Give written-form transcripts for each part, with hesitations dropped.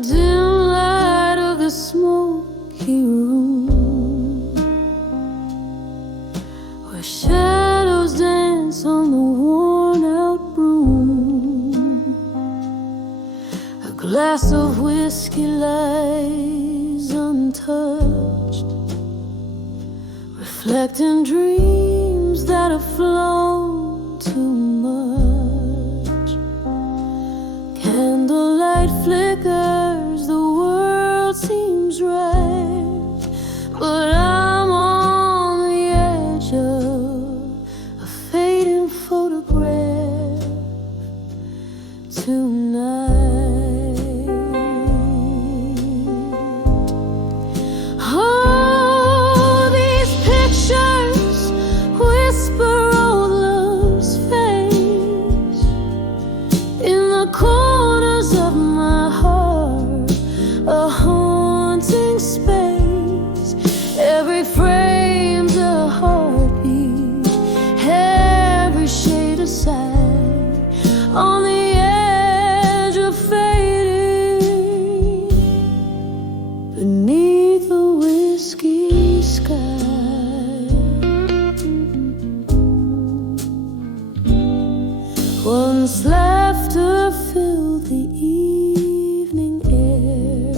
dim light of the smoky room, where shadows dance on the worn-out broom. A glass of whiskey lies untouched, reflecting dreams that have flown too much. Candlelight flickers, the world seems right, but I'm on the edge of a fading photograph tonight. Oh, these pictures whisper old love's face in the corners of my heart, a haunting space. Every frame's a heartbeat, every shade of sight, on the edge of fading, beneath the whiskey sky. Once laughter filled the evening air,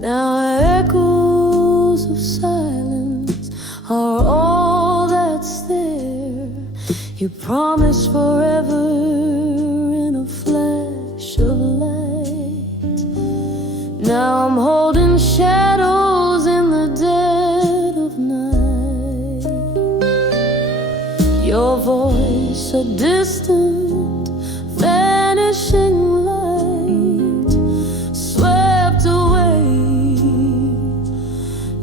now echoes of silence are all that's there. You promised forever in a flash of light. Now I'm holding shadows in the dead of night. Your voice, a distant, vanishing light, swept away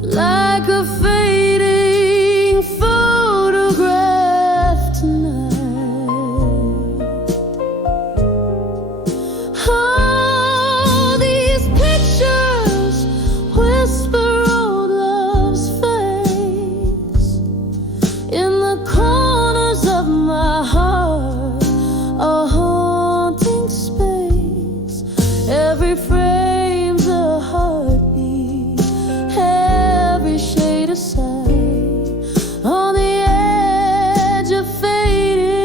like a fading photograph tonight. Oh, these pictures whisper old love's face in the corners of my heart, a haunting space. Every frame's a heartbeat, every shade of sight, on the edge of fading,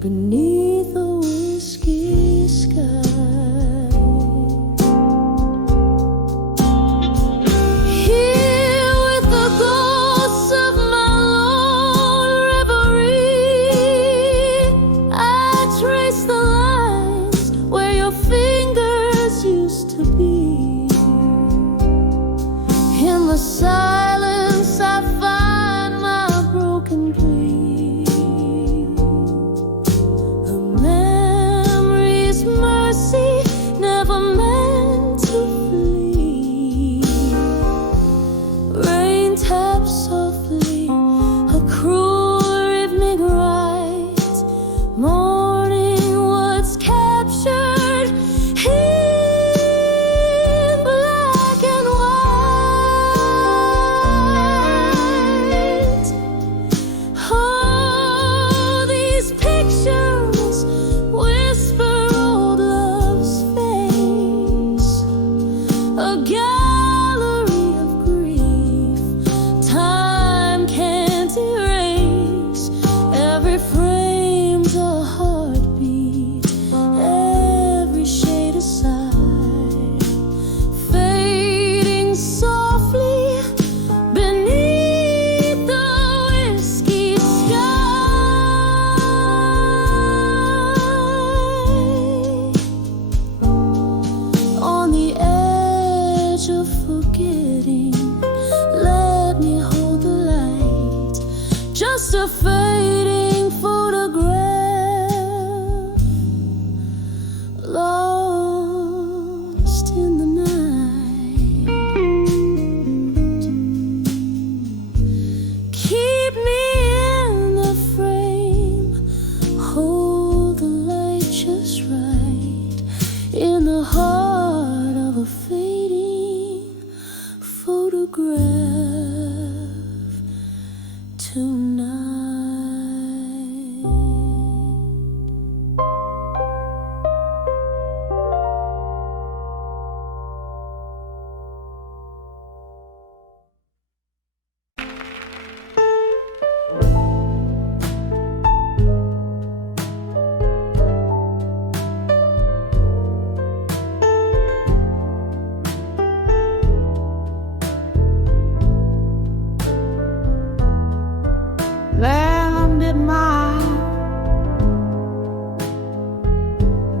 beneath the whiskey sky. Here with the ghosts of my lone reverie, I trace the lines where your fingers used to be. In the silence I find my broken plea. The memory's mercy never meant to flee. Rain taps softly, a cruel rhythmic rite, mourning what's captured in black and white. Oh, these pictures whisper old love's face, a gallery of grief time can't erase. Every frame's a heartbeat, every shade of sight, fading softly beneath the whiskey sky. On the edge of forgetting, let me hold the light, just a fading photograph, lost in the night. Keep me in the frame, hold the light just right, in the heart of a fading photograph tonight.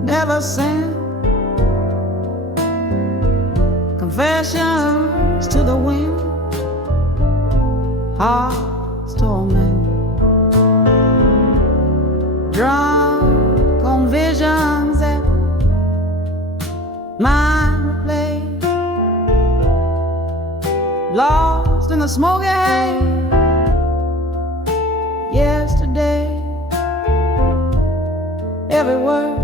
never sent confessions to the wind, hearts torment, drunk on visions that mind play, lost in the smoky haze. Yesterday, every word,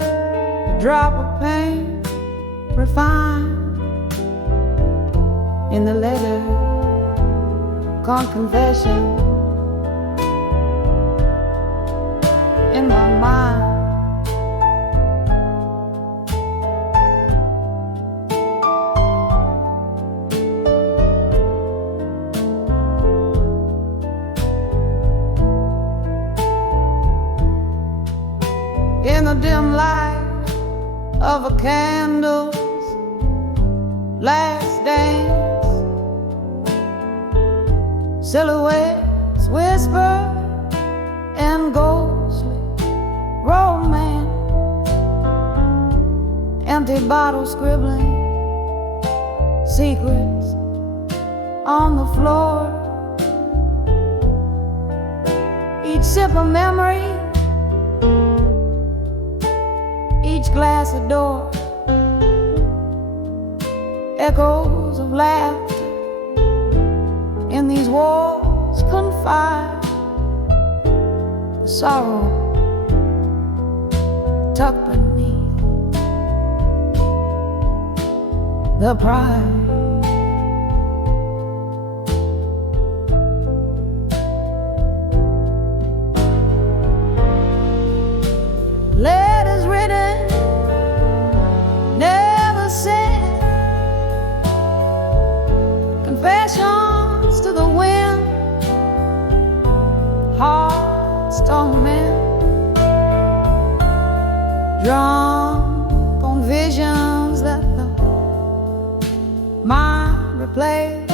a drop of pain, refined in the letter, gone confession in my mind. In the dim light of a candle's last dance, silhouettes whisper and ghostly romance, empty bottles scribbling secrets on the floor, each sip of memory, each glass a door, echoes of laughter in these walls confide, sorrow tucked beneath the pride. Letters written, never sent, confessions to the wind, hearts torment, drunk on visions that the mind replays,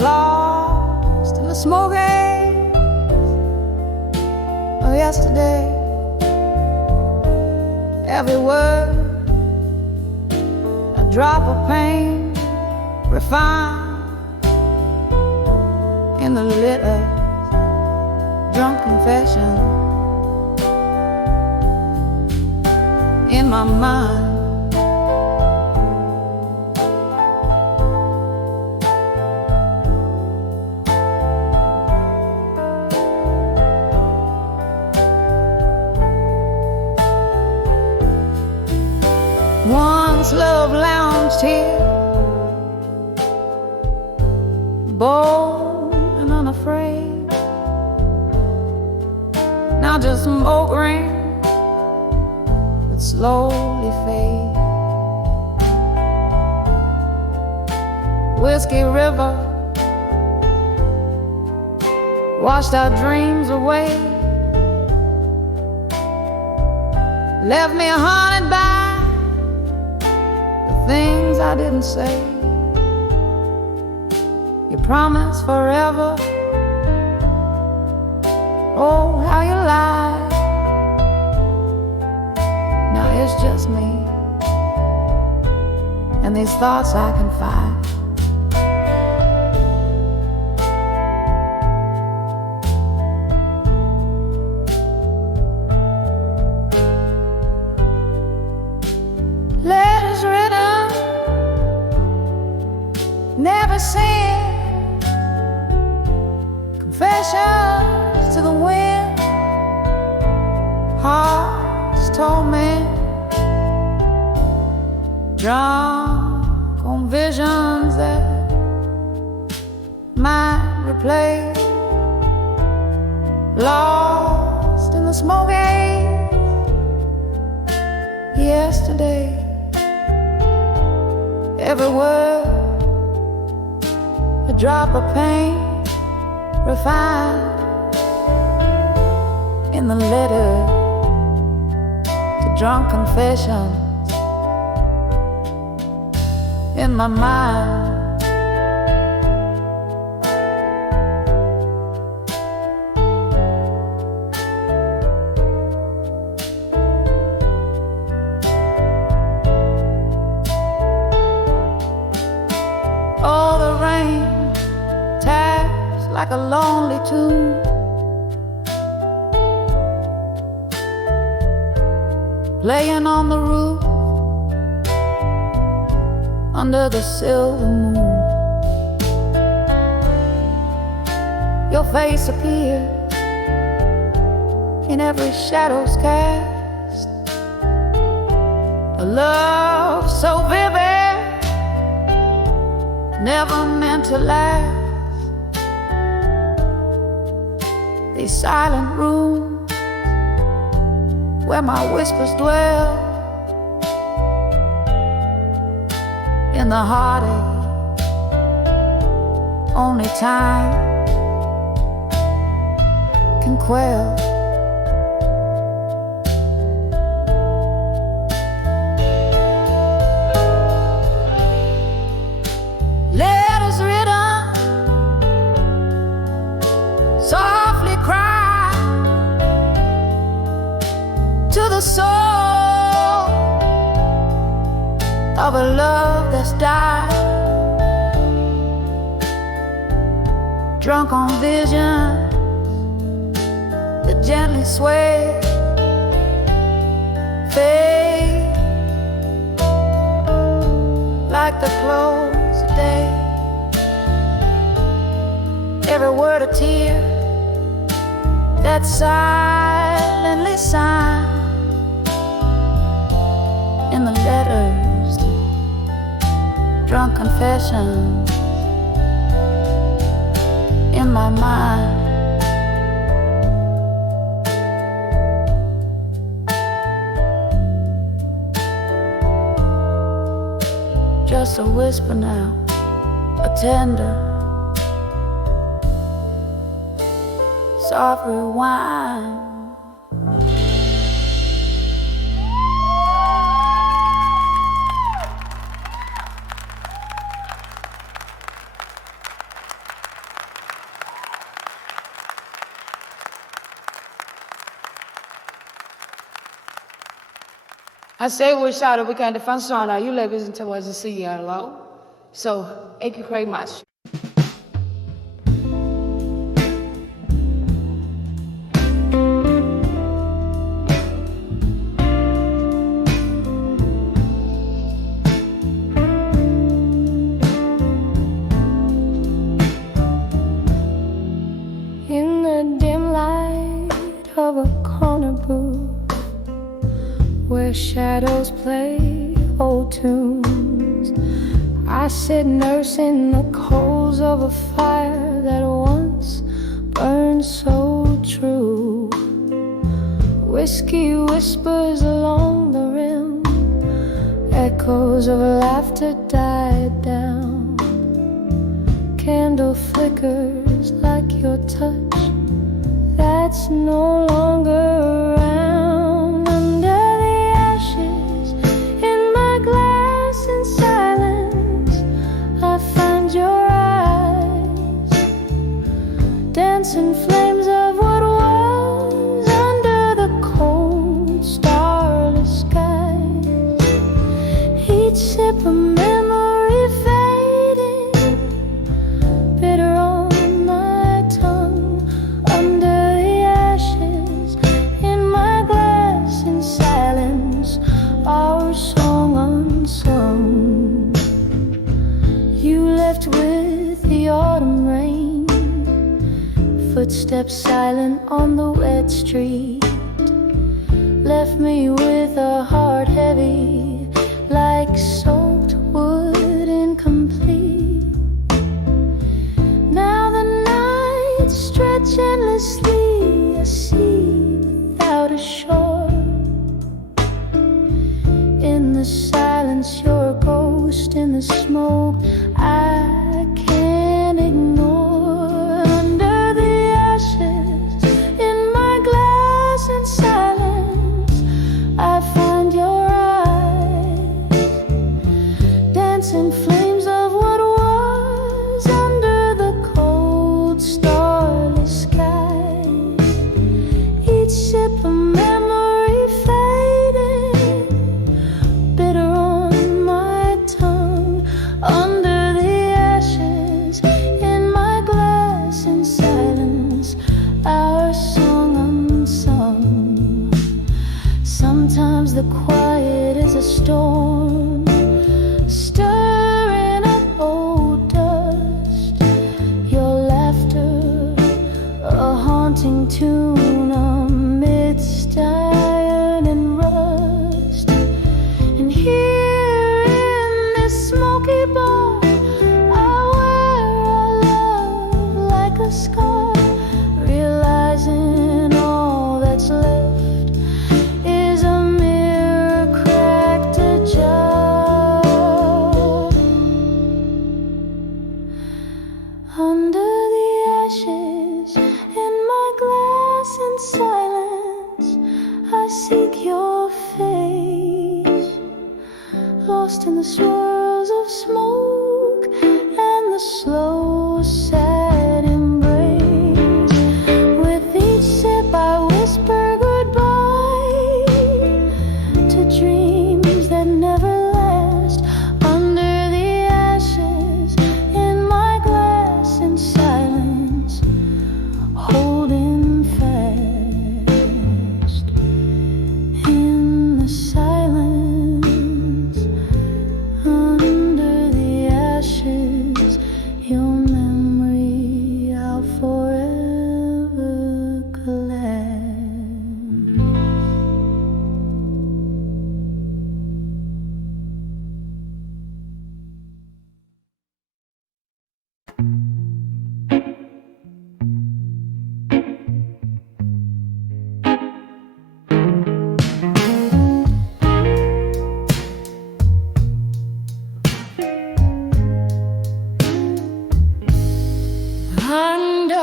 lost in the smoke haze of yesterday. Every word, a drop of pain, refined in the litter, drunk confession in my mind. Once love lounged here, bold and unafraid. Now just smoke ring that slowly fade. Whiskey River washed our dreams away, left me haunted by things I didn't say. You promised forever, oh how you lied. Now it's just me and these thoughts I confide. Letters written, never sent, confessions to the wind, hearts torment, drunk on visions that might replay, lost in the smoke haze yesterday. Every word, a drop of pain, refined in the letter to drunk confessions in my mind. like a lonely tune. Playing on the roof under the silver moon. Your face appeared in every shadow's cast. A love so vivid, never meant to last. These silent rooms where my whispers dwell, in the heartache only time can quell. Letters written, softly cry to the soul of a love that's died, drunk on vision that gently sway, fade like the close of day. Every word a tear that silently signed in the letters, drunk confessions in my mind. Just a whisper now, a tender, soft rewind. I say we shout we kan det fanns såna you live isn't towards the sea alone. So, thank you very much. In the dim light of a corner booth where shadows play old tunes, I sit nursing the coals of a fire that once burned so true. Whiskey whispers along the rim, echoes of laughter died down. Candle flickers like your touch that's no longer around. Under the ashes in my glass in silence, I find your eyes, dancing flames of what was under the cold starless skies. Each sip a memory fading, bitter on my tongue. Under the ashes in my glass in silence, our song unsung. You left with the autumn rain, footsteps silent on the wet street, left me with a heart heavy like soaked wood, incomplete. Now the nights stretch endlessly, a sea without a shore. In the silence, you're a ghost. In the smoke, I can't ignore. Under the ashes in my glass in silence, I find your eyes, dancing flames of what was under the cold starless skies. Each sip a memory Sometimes the quiet is a storm, stirring up old dust. Your laughter, a haunting tune amidst iron and rust. And here in this smoky bar, I wear our love like a scar, realizing all that's left is a mirror cracked ajar. Under the ashes in my glass in silence, I seek your face, lost in the swirls of smoke and the slow sad embrace. With each sip I whisper goodbye to dreams that never last. Under the ashes in my glass in silence, holding fast in the silence. Under the ashes, your memory I'll forever collect.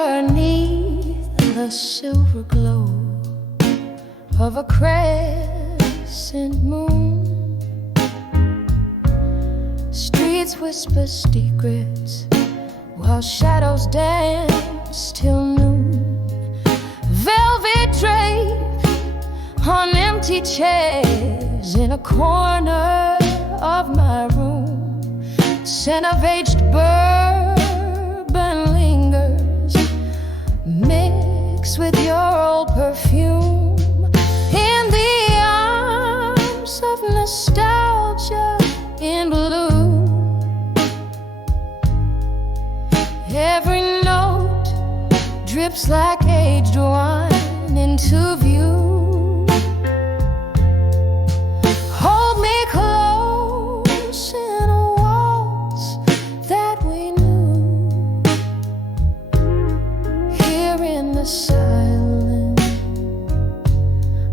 Underneath the silver glow of a crescent moon, streets whisper secrets while shadows dance till noon. Velvet draped on empty chairs in a corner of my room, scent of aged bourbon lingers mixed with your old perfume. In the arms of nostalgia in blue, every note drips like aged wine into view. Hold me close in a waltz that we knew. Here in the silence,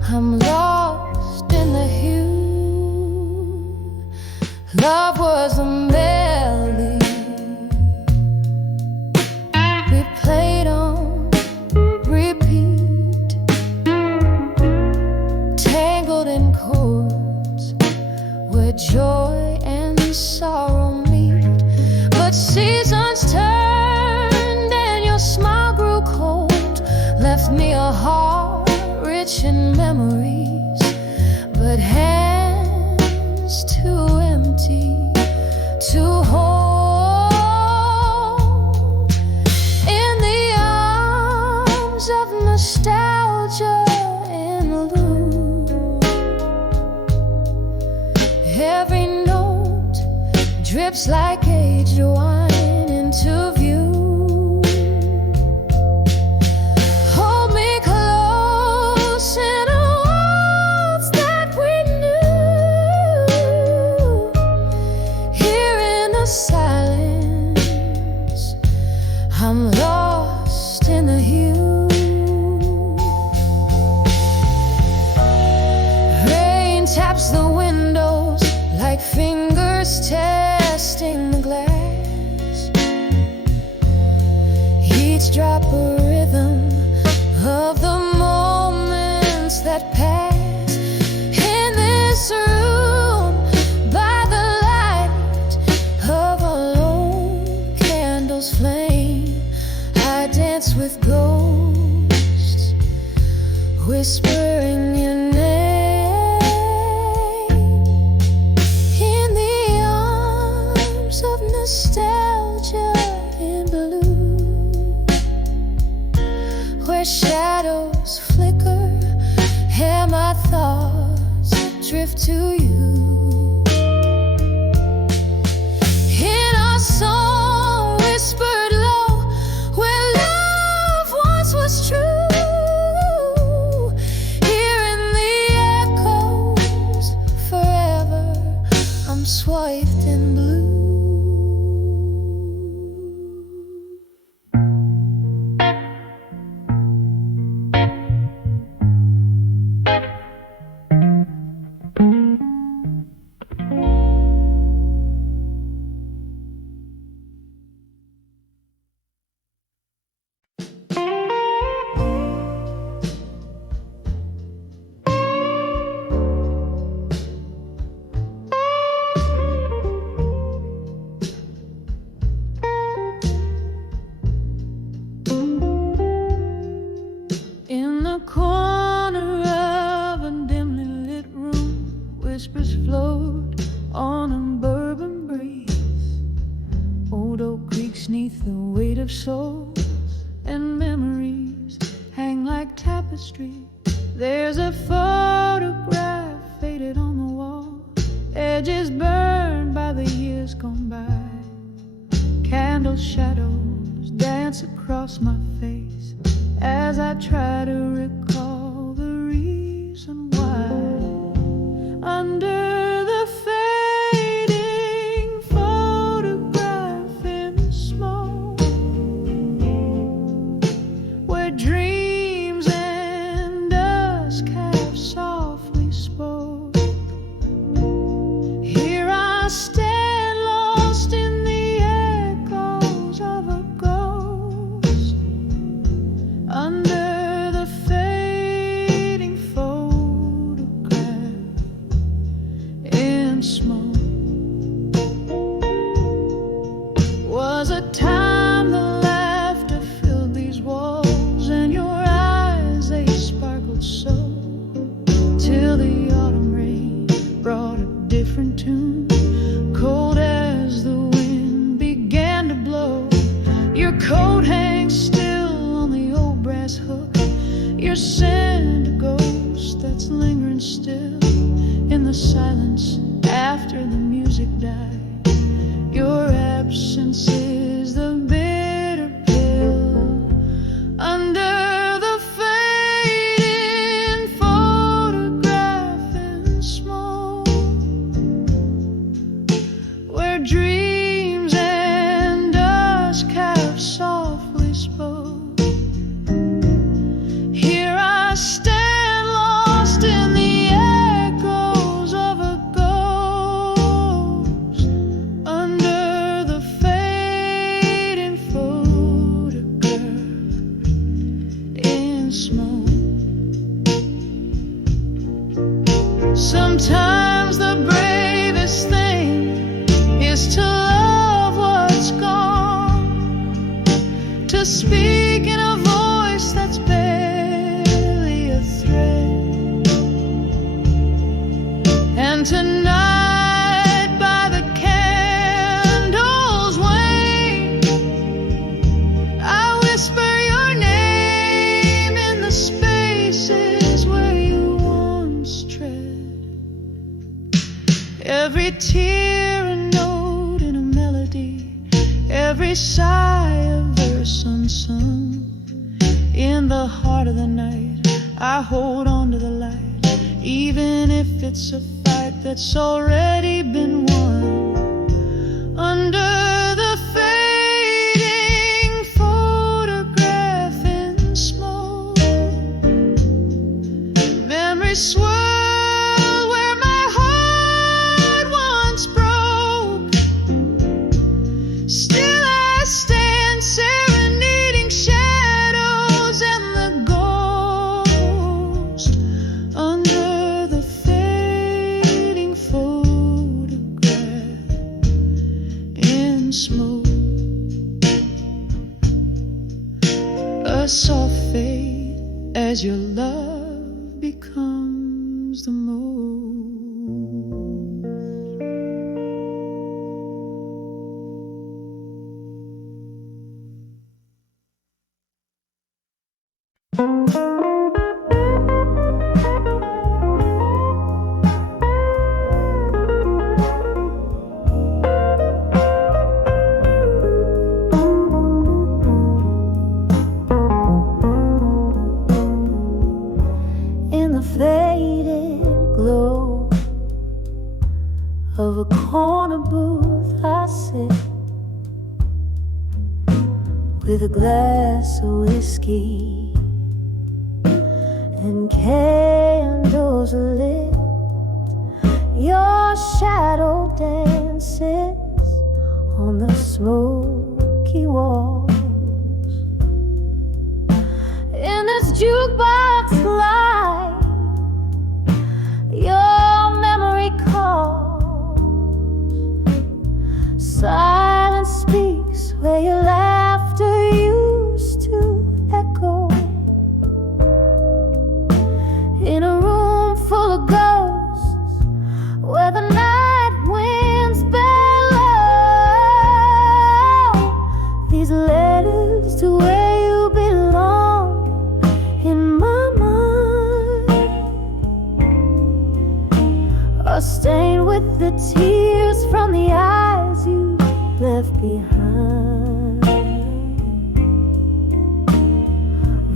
I'm lost in the hue. Love was a melody we played on repeat, tangled in chords where joy and sorrow meet. But seasons turned and your smile grew cold, left me a heart rich in memories, but hands too empty to hold. In the arms of nostalgia in blue, every note drips like aged wine into view. Hold me close in a waltz that we knew. Here in the silence, I'm lost in the hue. Rain taps the windows like fingers testing the glass. Each drop a rhythm of the moments that pass. In this room, by the light of a lone candle's flame, I dance with ghosts, whispering your name. In the arms of nostalgia in blue, where shadows flicker and my thoughts drift to you. In our song, whispered low, where love once was true. Here in the echoes, forever, I'm swathed in blue. In the corner of a dimly lit room, whispers float on a bourbon breeze. Old oak creaks neath the weight of souls, and memories hang like tapestry. There's a photograph faded on the wall, edges burned by the years gone by. Candle shadows dance across my face as I try to recall the reason why. Under the fading photograph in smoke, where dreams and dusk have softly spoke, here I stand lost in the echoes of a ghost. Under the fading photograph in smoke. Was a time the laughter filled these walls, and your eyes, they sparkled so, till the autumn rain brought a different tune, cold as the wind began to blow. Your coat hangs still on the old brass hook, your scent a ghost that's lingering still in the silence after the music died. Your absence is the bitter pill. Under the fading photograph in smoke, where dreams and dusk have softly spoke, here I stand lost in the echoes of a ghost. Under the fading photograph in smoke. Sometimes the bravest thing is to love what's gone, to speak in a voice that's barely a thread. And tonight, by the candle's wane, I whisper your name in the spaces where you once tread. Every tear a note in a melody, every sigh a verse unsung. In the heart of the night, I hold on to the light, even if it's a fight that's already been won. Under the fading photograph in smoke, memories swirl where my heart once broke. Still I stand serenading shadows and the ghost. Under the fading photograph in smoke. A soft fade as your love becomes the most. corner booth I sit with a glass of whiskey and candles lit. Your shadow dances on the smoky walls. In this jukebox light, your memory calls. Silence speaks where your laughter used to echo. In a room full of ghosts, where the night winds bellow, these letters to where you belong in my mind are stained with the tears from the eyes you left behind,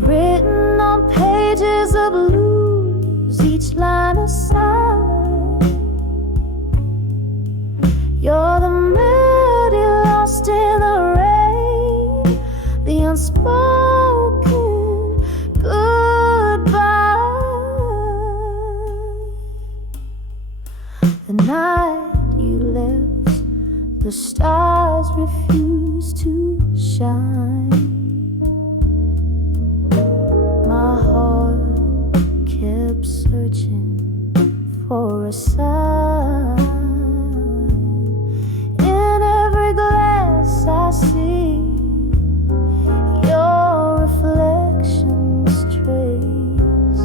written on pages of blues, each line a sigh. You're the melody lost in the rain, the unspoken goodbye. The night you left, the stars refused to shine. My heart kept searching for a sign. In every glass I see your reflection's trace,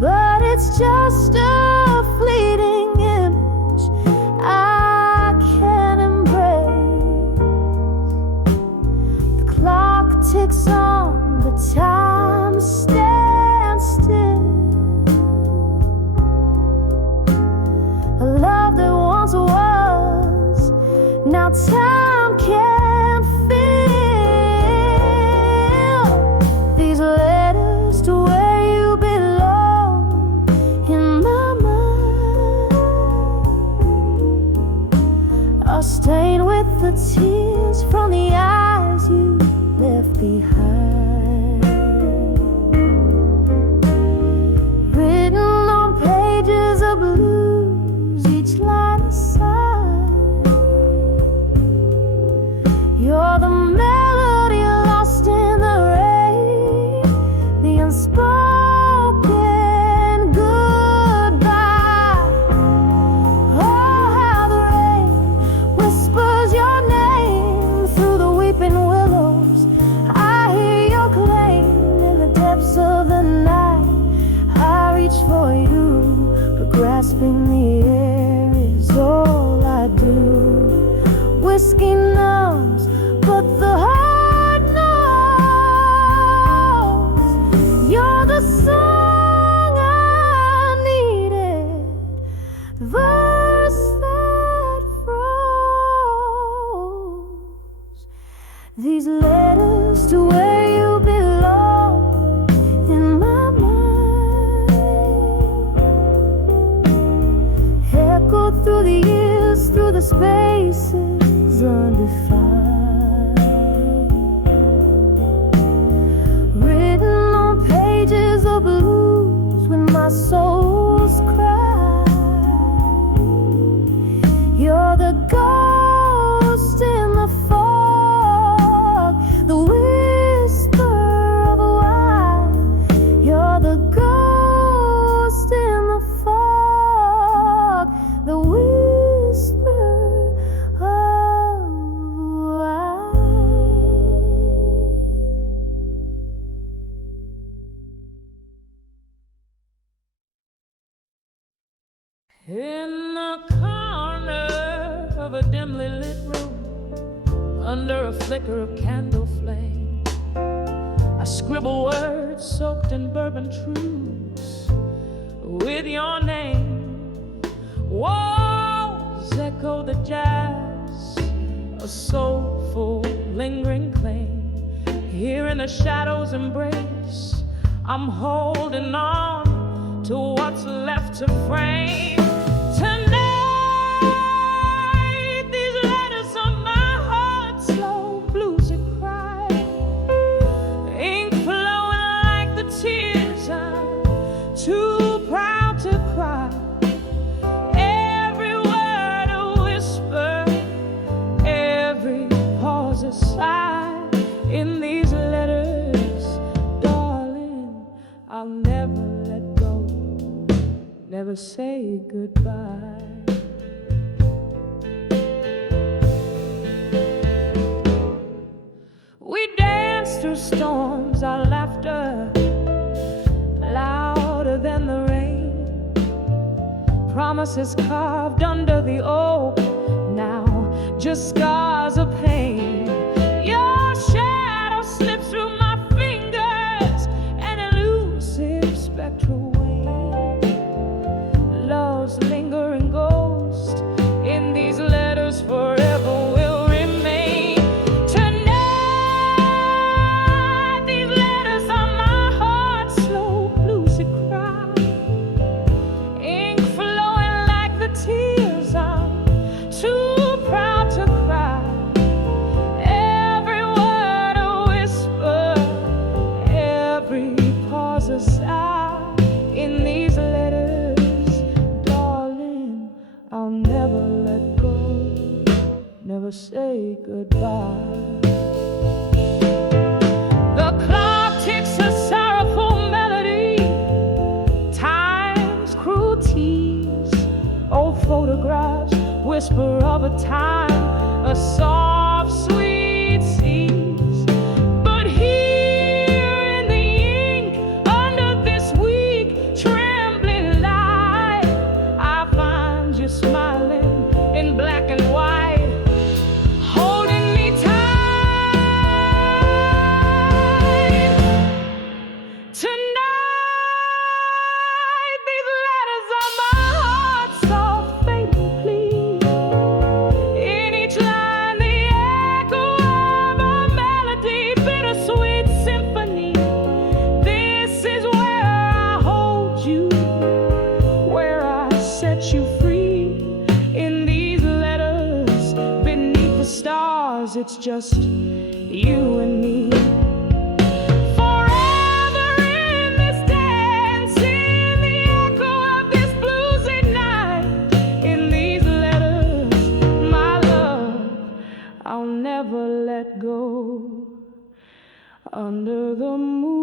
but it's just a fleeting image I can't embrace. The clock ticks on, but time stands still. A love that once was, now time can't fill. These letters to where you belong in my mind are stained with the tears from the eyes you left behind, written on pages of blues, each line a sigh. You're the melody lost in the rain, the unspoken goodbye. Oh, how the rain whispers your name through the weeping willows. I hear your claim in the depths of the night. I reach for you, but grasping the air is all I do. Whiskey numbs, but the heart knows. You're the song I needed, the verse that froze. These letters to where you belong in my mind echo through the years, through the spaces undefined, written on pages of blues when my soul's cry. You're the ghost in the fog, the whisper of a while. You're the ghost in the fog, the whisper of a while. In the corner of a dimly lit room, under a flicker of candle flame, I scribble words soaked in bourbon truths with your name. Walls echo the jazz, a soulful, lingering claim. Here in the shadows' embrace, I'm holding on. to what's left to frame tonight. never say goodbye. We danced through storms, our laughter louder than the rain. Promises carved under the oak, now just scars of pain. Your shadow slips through my fingers, an elusive spectral wave. Love's lingering ghost in these letters forever will remain. Tonight, these letters are my heart's slow bluesy cry, ink flowing like the tears I'm too proud to cry. Every word a whisper, every pause a sigh in these letters, darling. I'll never let go, never say goodbye. The clock ticks a sorrowful melody, time's cruel tease, old photographs whisper of a time, a soft, sweet seas. But here in the ink, under this weak, trembling light, I find you smiling in black and white, holding me tight. Tonight, these letters are my heart's soft, fatal plea. In each line, the echo of a melody, bittersweet symphony. This is where I hold you, where I set you free. In these letters, beneath the stars, it's just you and me. Forever in this dance, in the echo of this bluesy night. In these letters, my love, I'll never let go. Under the moonlight.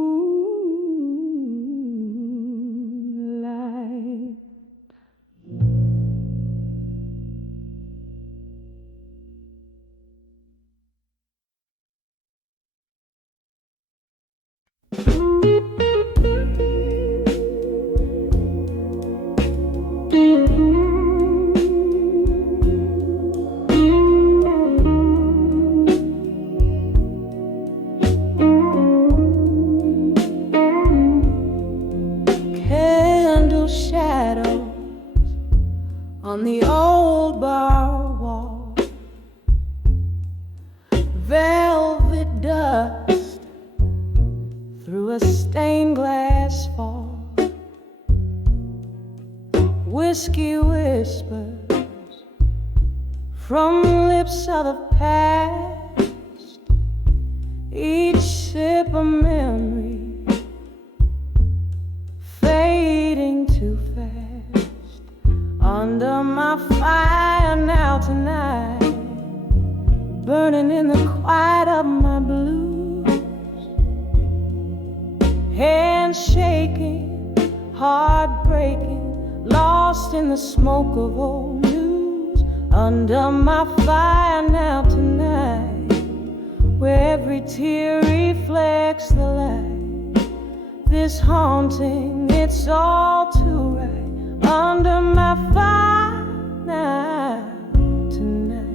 Candle shadows on the old bar wall, velvet dust through a stained glass fall, whiskey whispers from lips of the past, each sip a memory fading too fast. Under my fire now tonight, burning in the quiet of my blues, hands shaking, heart breaking, lost in the smoke of old news. Under my fire now tonight, where every tear reflects the light. This haunting, it's all too right. Under my fire now tonight.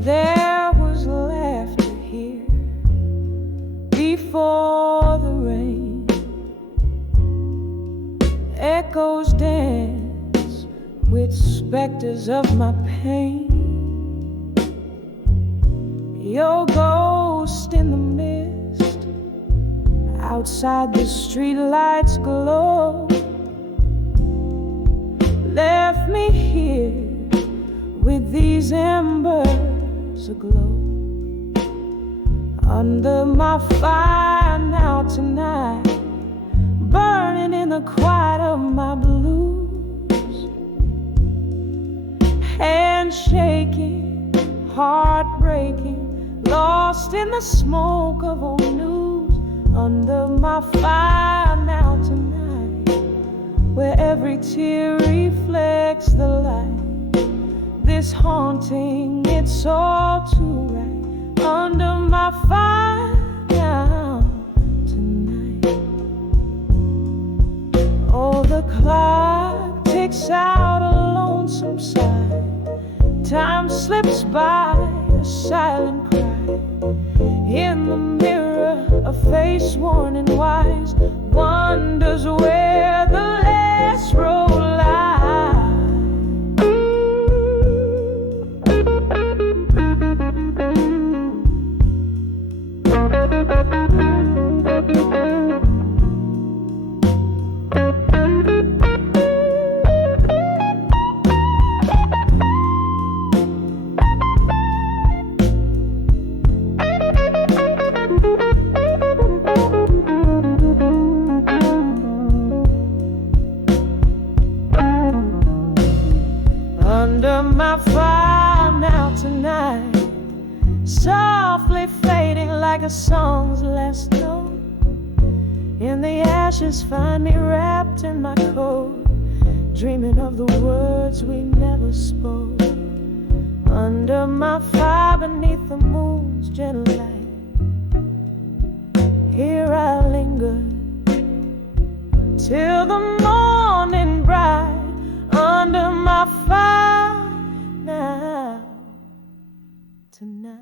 There was laughter here before the rain. Echoes dance with specters of my pain. Your ghost in the mist, outside the streetlights glow, left me here with these embers aglow. Under my fire now tonight, heartbreaking, lost in the smoke of old news, under my fire now tonight, where every tear reflects the light. This haunting, it's all too right, under my fire now tonight. Oh, the clock ticks out a lonesome sigh. Time slips by, a silent cry. In the mirror, a face worn and wise wonders where the last road lies. Under my fire now tonight, softly fading like a song's last note. In the ashes find me wrapped in my coat, dreaming of the words we never spoke. Under my fire beneath the moon's gentle light, here I linger till the morning bright. Under my fire now tonight.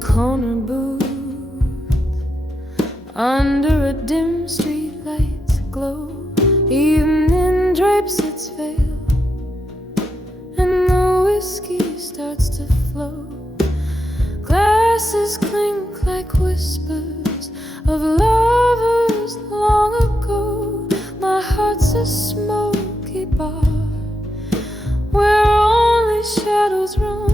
Corner booth, under a dim street light's glow, evening drapes its veil, and the whiskey starts to flow. Glasses clink like whispers of lovers long ago. My heart's a smoky bar where only shadows roam.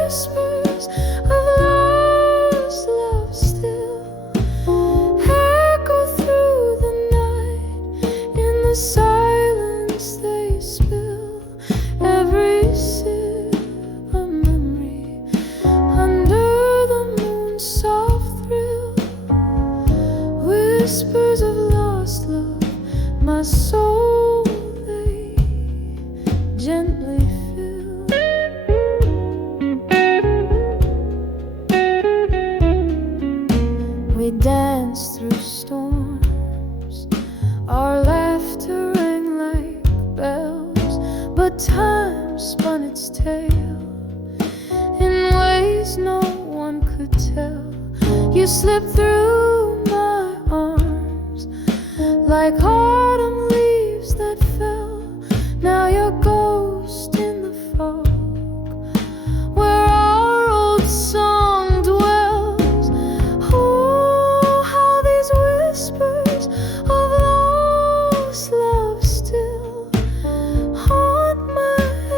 Whispers of lost love still echo through the night. In the silence they spill every sip a memory. Under the moon's soft thrill, whispers of lost love, my soul they gently fill. We danced through storms, our laughter rang like bells, but time spun its tale in ways no one could tell. You slipped through my arms like autumn leaves that fell. Now you're ghost in the fog where our old song dwells. Oh, how these whispers of lost love still haunt my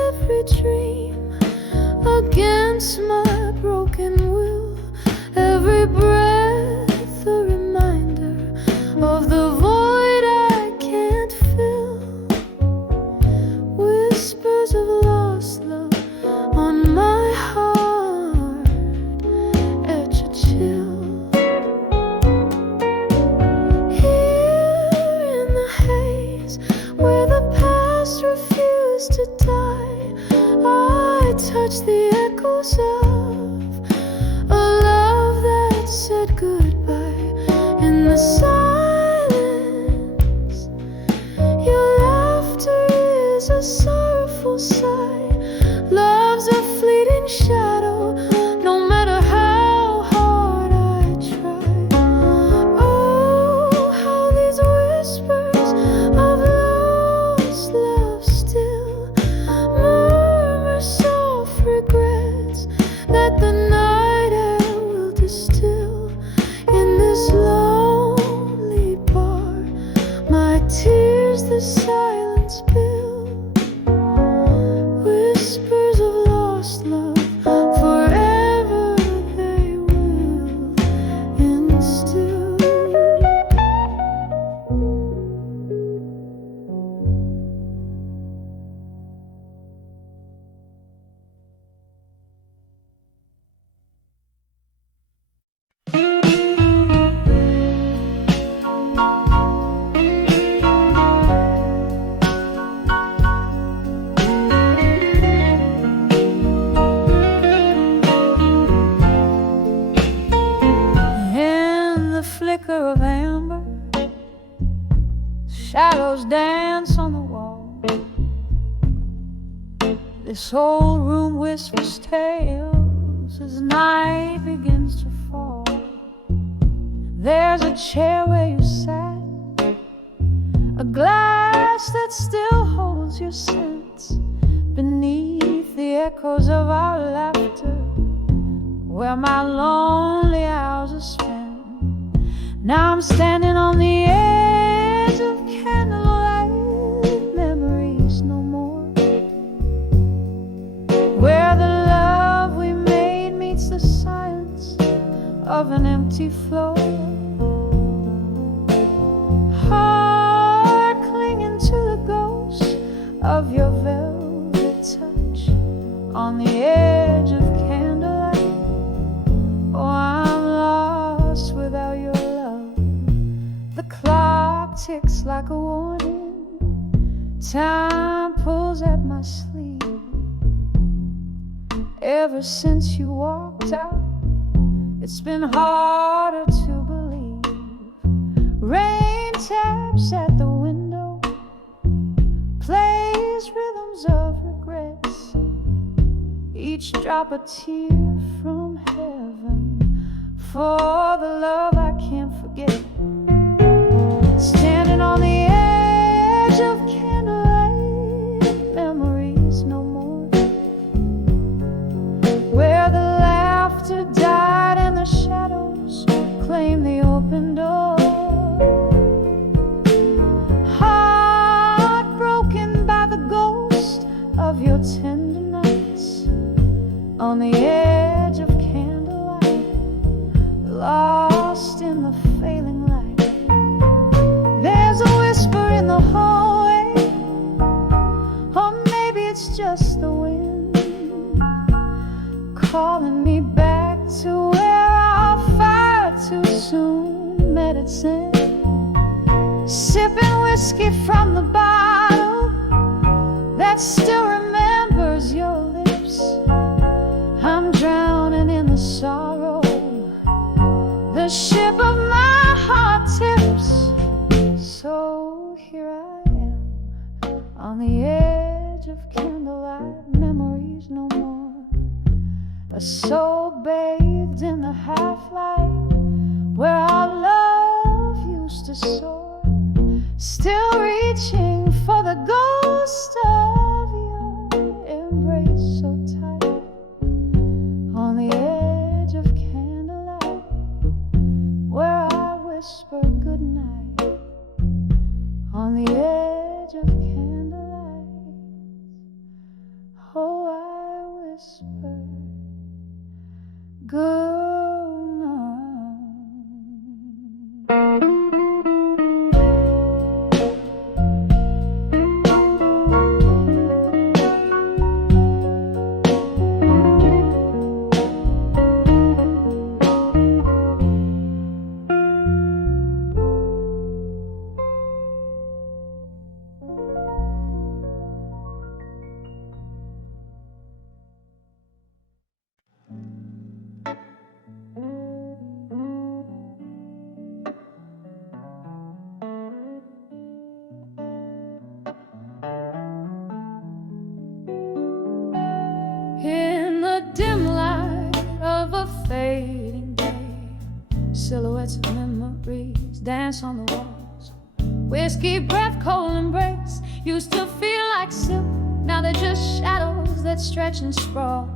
every dream against my broken will. Every breath a reminder of the void I can't fill. Whispers of lost love on my heart etch a chill. Here in the haze where the past refused to die, I touch the echoes of a love that said goodbye. In the silence, your laughter is a sorrowful sigh. Love's a fleeting shadow, no matter how hard the silence build whispers of lost love. Forever they will instill. In the flicker of amber, shadows dance on the wall. This old room whispers tales as night begins to fall. There's a chair where you sat, a glass that still holds your scent, beneath the echoes of our laughter, where my lonely hours are spent. Now I'm standing on the edge of candlelight, memories no more, where the love we made meets the silence of an empty floor. Heart clinging to the ghost of your velvet touch on the edge of candlelight. Oh, I'm lost without your love. The clock ticks like a warning. Time pulls at my sleeve. Ever since you walked out, it's been harder to believe. Rain taps at the window, plays rhythms of regrets, each drop a tear from heaven for the love I can't forget. Standing on the edge of candlelight, memories no more, where the laughter died and the shadows claim the open door. Heartbroken by the ghost of your tender nights on the edge of candlelight, lost in the failing light. There's a whisper in the hallway, or maybe it's just the wind calling me back to where our fire too soon met its end. Sipping whiskey from the bottle that still remembers your lips. I'm drowning in the sorrow, the ship of my heart tips. So here I am on the edge of candlelight, memories no more, a soul bathed in the half-light where our love used to soar, still reaching for the ghost of your embrace so tight on the edge of candlelight, where I whisper goodnight on the edge of candlelight. Oh, I whisper good night. In the dim light of a fading day, silhouettes of memories dance on the walls. Whiskey breath, cold embrace, used to feel like silk, now they're just shadows that stretch and sprawl.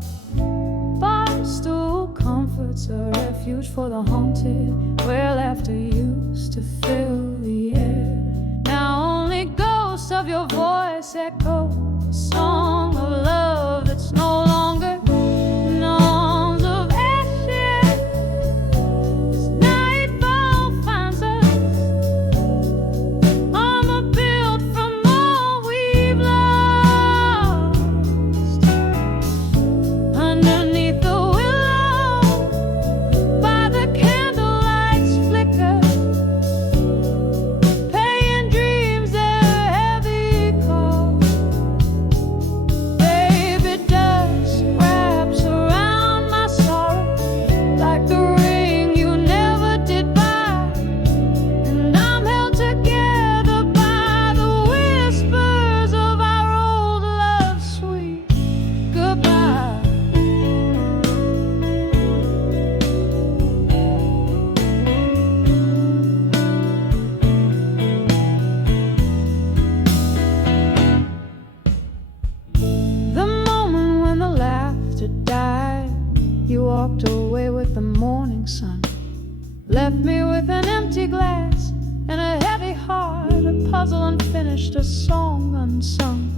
Barstool comforts a refuge for the haunted, where laughter used to fill the air. Now only ghosts of your voice echo a song of love that's no longer arms of ashes. As nightfall finds us, armor built from all we've lost. Underneath the willow, by the candlelight's flicker, paying dreams their heavy call. Baby, dust wraps around my sorrow like the ring you never did buy, and I'm held together by the whispers of our old love's sweet goodbye. The moment when the laughter died, you walked away with the morning sun, left me with an empty glass and a heavy heart, a puzzle unfinished, a song unsung.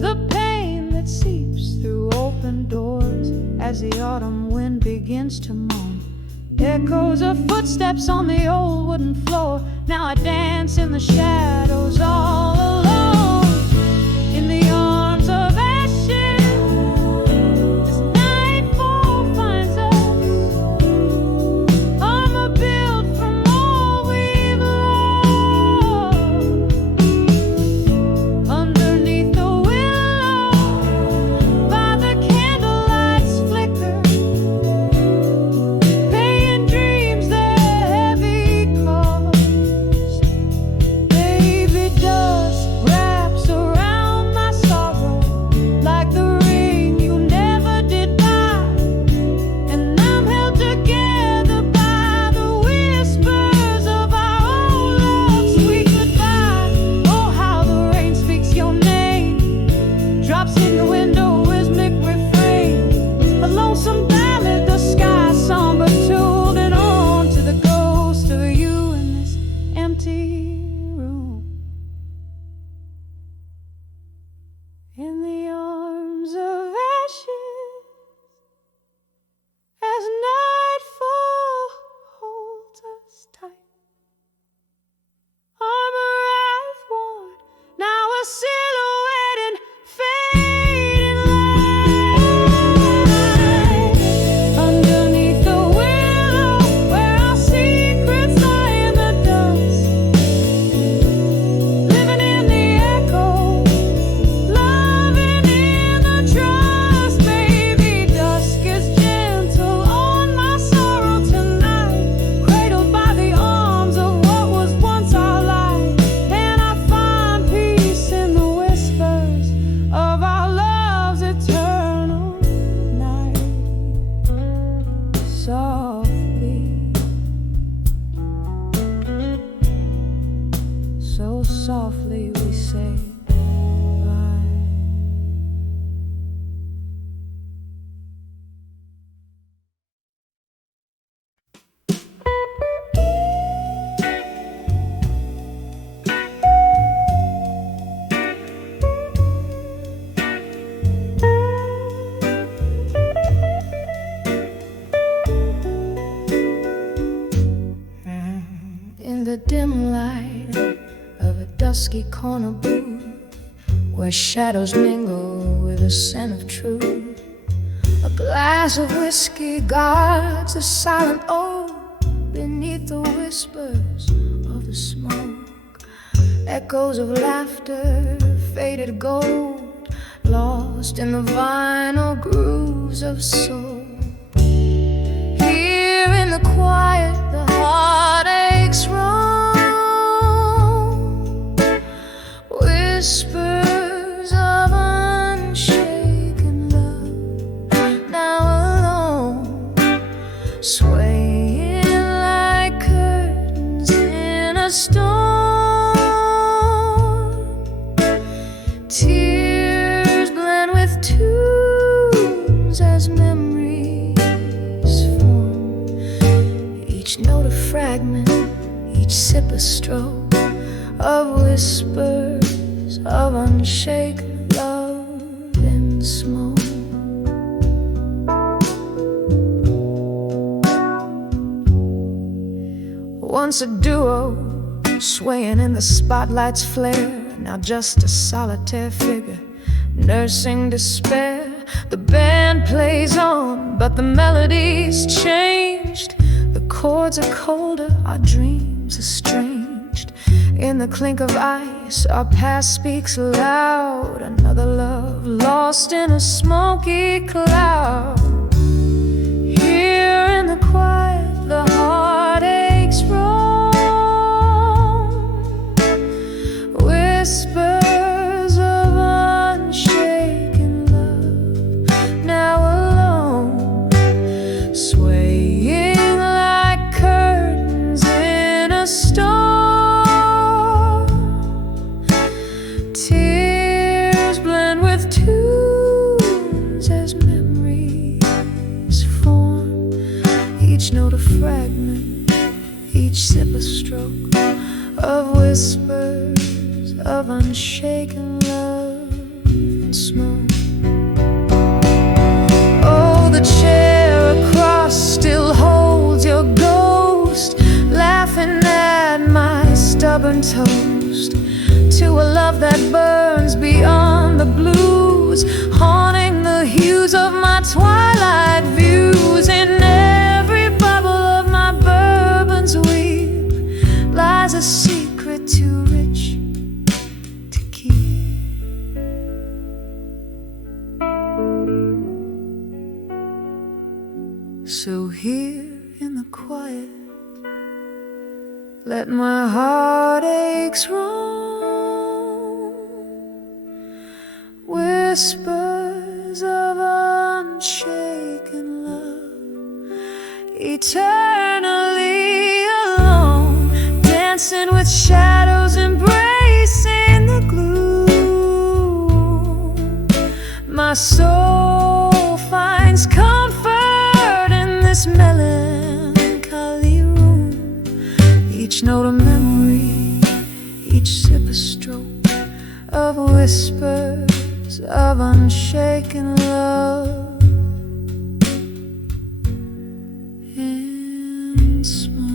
The pain that seeps through open doors as the autumn wind begins to moan. Echoes of footsteps on the old wooden floor. Now I dance in the shadows all alone, in the arms of ashes. As nightfall finds us, armor built from all we've lost. Underneath the willow, by the candlelight's flicker, paying dreams their heavy cost. Baby, dust wraps around my sorrow like the ring you never did buy, and I'm held together by the whispers of our old love's sweet goodbye. Oh, how the rain speaks your name, drops in the window, rhythmic refrain, a lonesome ballad, the sky somber tuned and on to the ghost of you in this empty room. In the arms of ashes, as nightfall holds us tight. Armor I've worn, now a silhouette in fading light. Underneath the willow, where our secrets lie in the dust, living in the echo, loving in the trust. Baby, dusk is gentle on my sorrow tonight, cradled by the arms of what was once our life, and I find peace in the whispers of our love's eternal night. Softly, so softly we say goodbye. In the dim light of a dusky corner booth, where shadows mingle with the scent of truth, a glass of whiskey guards a silent oath beneath the whispers of the smoke. Echoes of laughter, faded gold, lost in the vinyl grooves of soul. Here in the quiet, the heartaches roam, whispers of unshaken love, now alone, swaying like curtains in a storm. Tears blend with tunes as memories form, each note a fragment, each sip a stroke of whispers unshaken love in smoke. Once a duo, swaying in the spotlight's flare, now just a solitary figure, nursing despair. The band plays on, but the melody's changed. The chords are colder, our dreams estranged. In the clink of ice, our past speaks loud. Another love lost in a smoky cloud. Here in the quiet, the heartaches roam, whispers of unshaken love, now alone, swaying like curtains in a storm. Tears blend with tunes as memories form, each note a fragment, each sip a stroke of whispers of unshaken love and smoke. Oh, the chair across still holds your ghost, laughing at my stubborn toast, to a love that burns beyond the blues, haunting the hues of my twilight views. In every bubble of my bourbon's weep lies a secret too rich to keep. So here in the quiet, let my heartaches roam, whispers of unshaken love, eternally alone, dancing with shadows, embracing the gloom. My soul finds comfort in this melancholy room, each note a memory, each sip a stroke of whispers of unshaken love in smoke.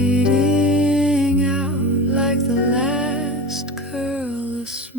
Fading out like the last curl of smoke.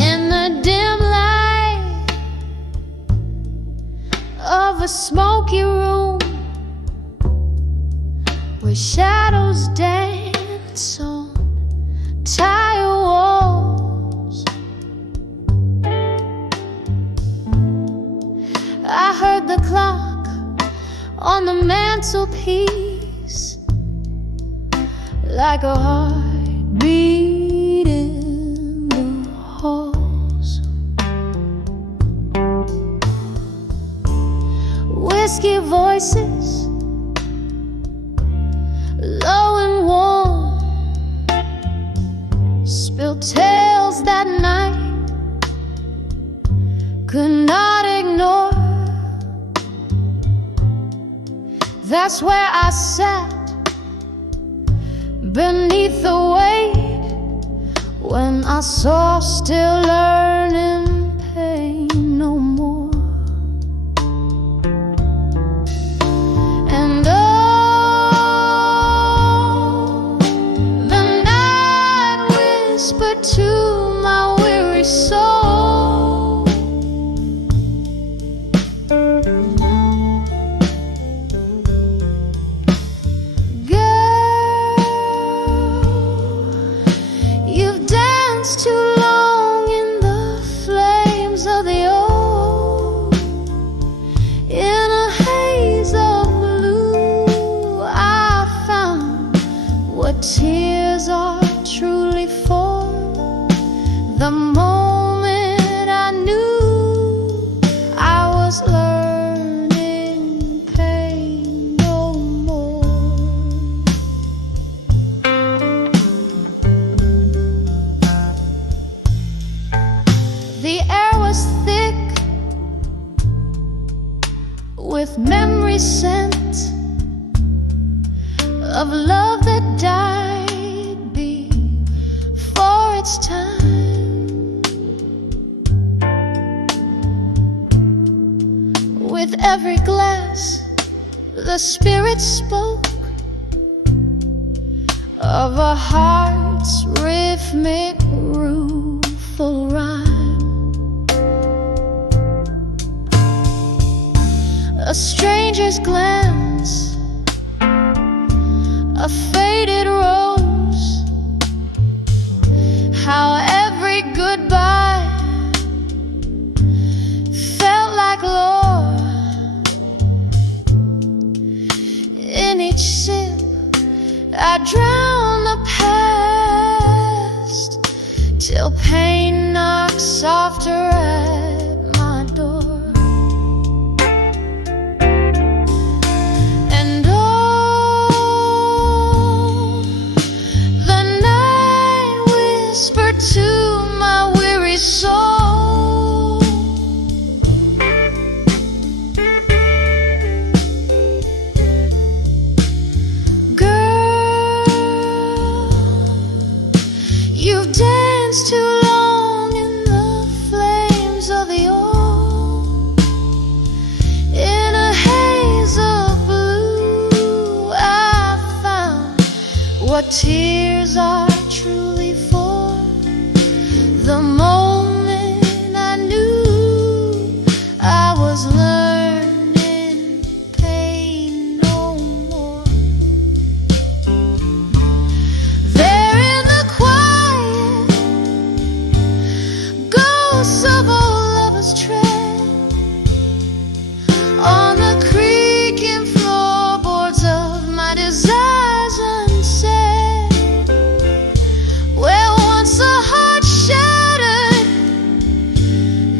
In the dim light of a smoky room, where shadows dance on tired walls, I heard the clock on the mantelpiece, like a heartbeat in the halls. Whiskey voices, low and warm, spilled tales that night could not ignore. That's where I sat beneath the weight, when I saw still learning pain no more. And oh, the night whispered to my weary soul, you've danced too long in the flames of the old. In a haze of blue, I found what tears are truly for. The moment I knew I was learning pain no more. The air was thick with memory scent of love that died before its time. With every glass, the spirit spoke of a heart's rhythmic, rueful rhyme. A stranger's glance, a faded rose, how every goodbye felt like lore. In each sip I drown the past, till pain knocks softer at my door. To my weary soul, girl, you've danced too long in the flames of the old. In a haze of blue I found what tears are truly for. The moment I knew I was learning pain no more. There in the quiet, ghosts of old lovers tread on the creaking floorboards of my desires unsaid. Where once a heart shattered,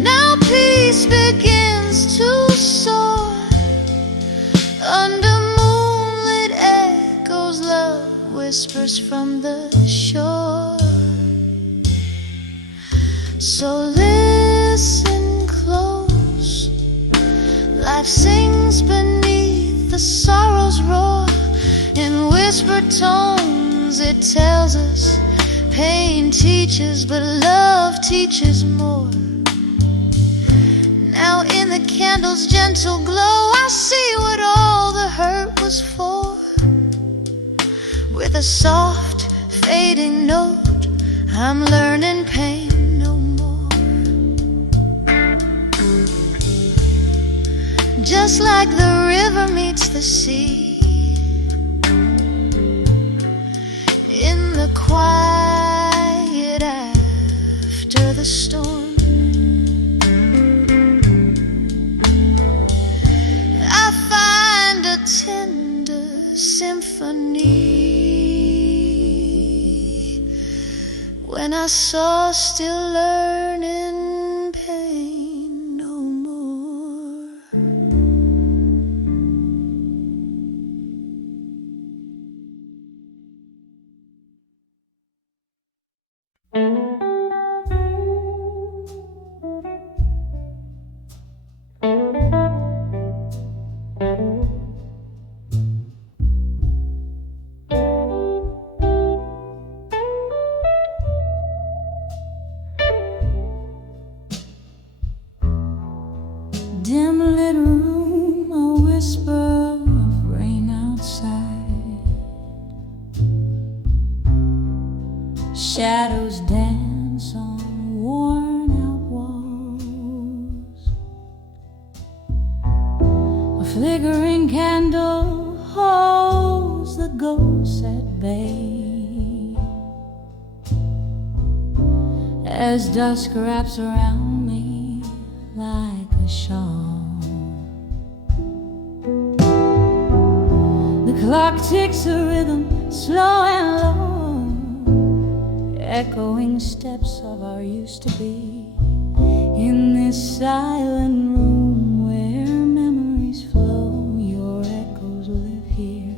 now peace begins to soar. Under moonlit echoes, love whispers from the shore. So listen close, life sings beneath the sorrow's roar. In whispered tones it tells us pain teaches, but love teaches more. Now in the candle's gentle glow I see what all the hurt was for. With a soft fading note I'm learning pain no more. Just like the river meets the sea, in the quiet after the storm, I find a tender symphony. When I saw still learning pain no more. Dim lit room, a whisper of rain outside. Shadows dance on worn out walls. A flickering candle holds the ghosts at bay as dusk wraps around me like a shawl. The clock ticks a rhythm, slow and low, echoing steps of our used to be, in this silent room where memories flow. Your echoes live here,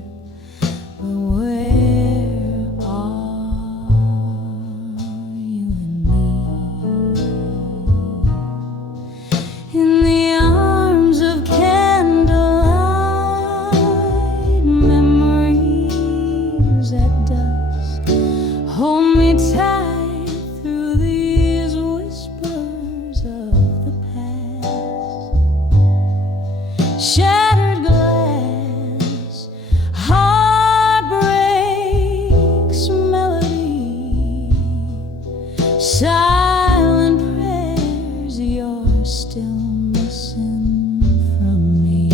but where are you and me? In the arms of candlelight, memories at dusk, hold me tight through these whispers of the past. Shattered glass, heartbreak's melody, silent prayers you're still missing from me.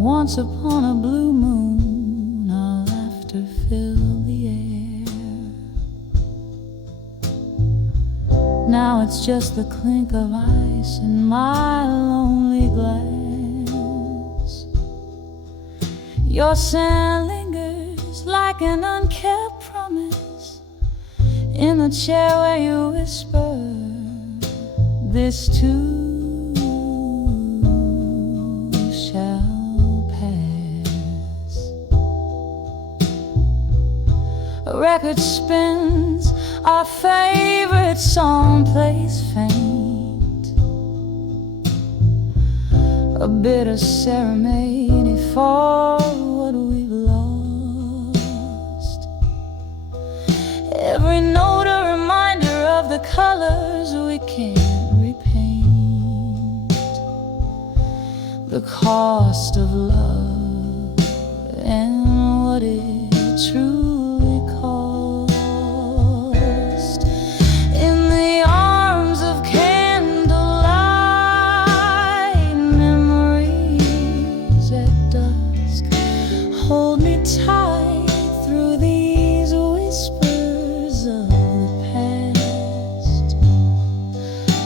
Once upon a blue moon, our laughter filled the air. Now it's just the clink of ice in my lonely glass. Your scent lingers like an unkept promise in the chair where you whisper, this too shall pass. A record spins, our favorite song plays faint, a bitter serenade for what we've lost. Every note a reminder of the colors we can't repaint, the cost of love and what it truly cost. In the arms of candlelight, memories at dusk, hold me tight through these whispers of the past.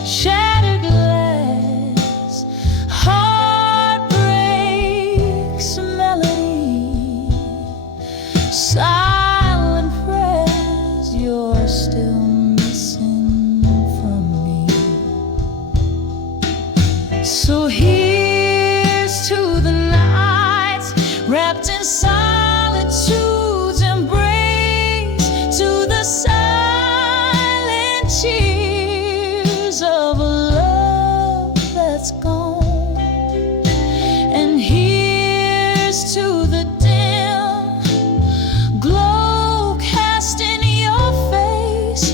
Shattered glass, heartbreak's melody, silent prayers you're still missing from me. So here's to the nights wrapped in solitude's embrace, to the silent cheers of a love that's gone. And here's to the dim glow cast in your face,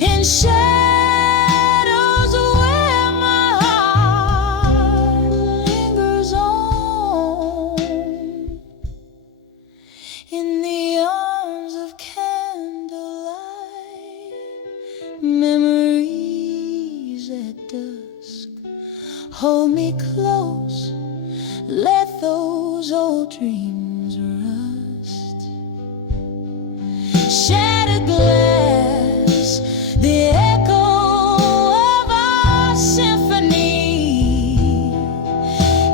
in shadows where my heart lingers on. In the arms of candlelight, memories at dusk, hold me close, let those old dreams rust. Shattered glass, the echo of our symphony,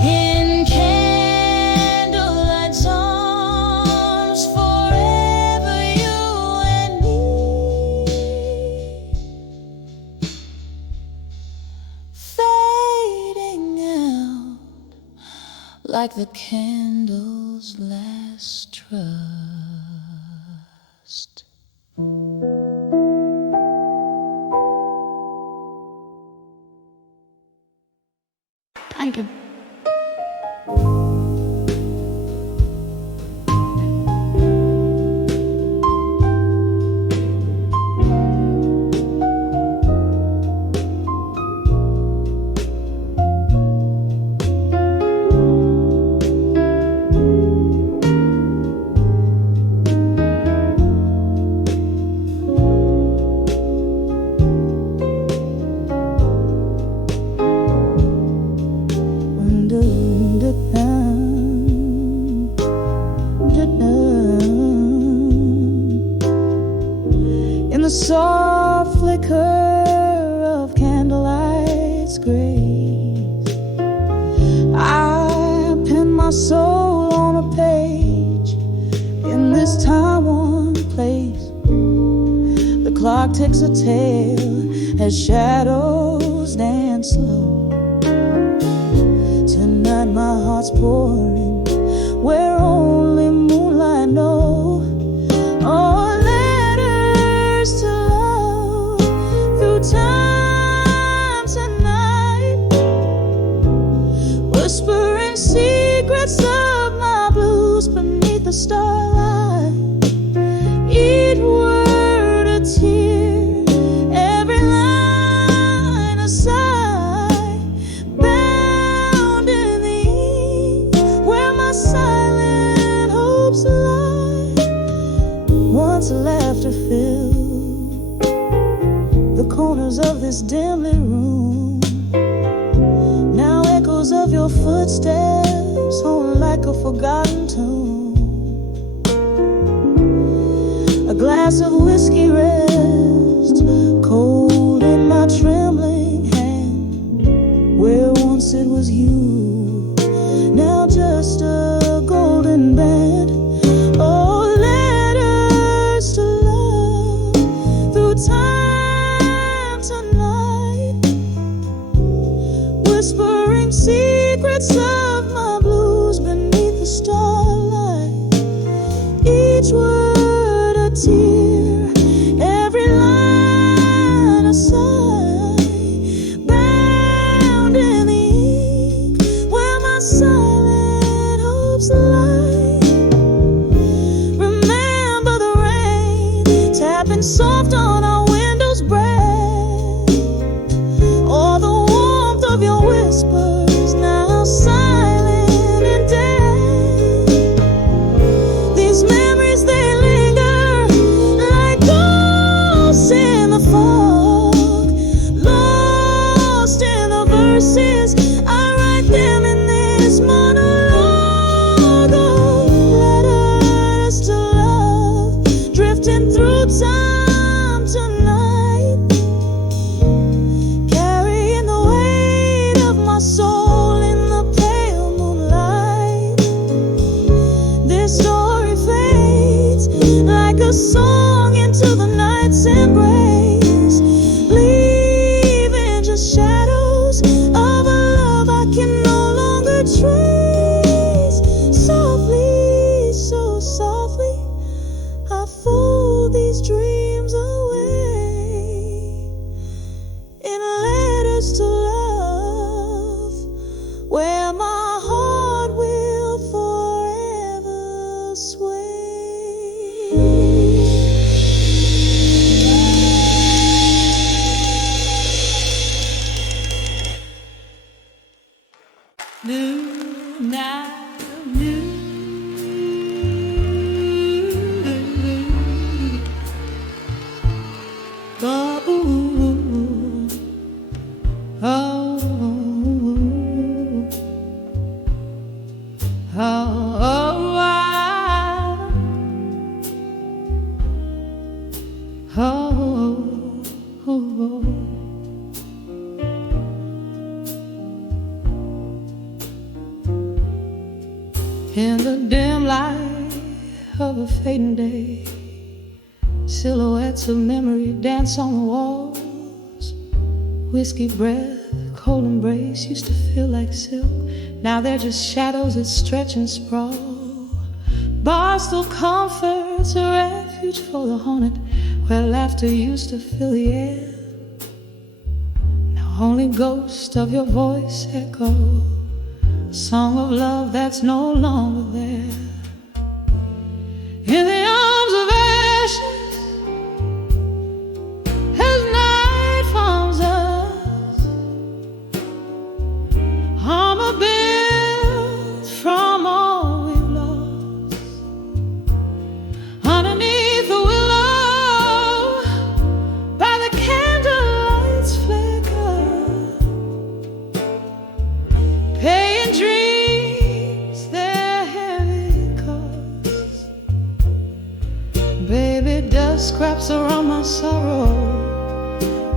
in candlelight's arms, forever you and me. Fading out like the candle's last trust. Thank you. soft flicker of candlelight's grace. I pen my soul on a page in this time-worn place. The clock takes a tale as shadows dance slow. Tonight my heart's pouring where only moonlight knows. Oh, letters to love through time tonight, whispering secrets of my blues beneath the starlight. Each word a tear, every line a sigh, bound in the ink where my silent hopes lie. Once laughter filled the corners of this dimly room. Now echoes of your footsteps haunt like a forgotten tune. A glass of whiskey rests cold in my trembling hand, where once it was you, now just a golden band. Oh, letters to love through time tonight, whispering secrets of my blues beneath the starlight. Each word a tear, every line a sigh, bound in the ink where my silent hopes lie. Remember the rain tapping soft on our windows breath, or the warmth of your whispers now silent and dead. These memories, they linger like ghosts in the fog, lost in the verses. I write them in this monologue. Oh, letters to love, drifting through time tonight, carrying the weight of my soul in the pale moonlight. This story fades like a song into the night's embrace, leaving just shadows of a love I can no longer trace. Softly, so softly, I fold these dreams away in letters to love, where my heart will forever sway. New night, new. Oh, oh, oh, in the dim light of a fading day, silhouettes of memory dance on the walls. Whiskey breath, cold embrace used to feel like silk. Now they're just shadows that stretch and sprawl. Barstool comforts, a refuge for the haunted, where laughter used to fill the air. Now only ghosts of your voice echo, a song of love that's no longer there. In the arms of ashes, as night follows us, armor built from all we've lost. Underneath the willow, by the candlelight's flicker, paying dreams their dust wraps around my sorrow,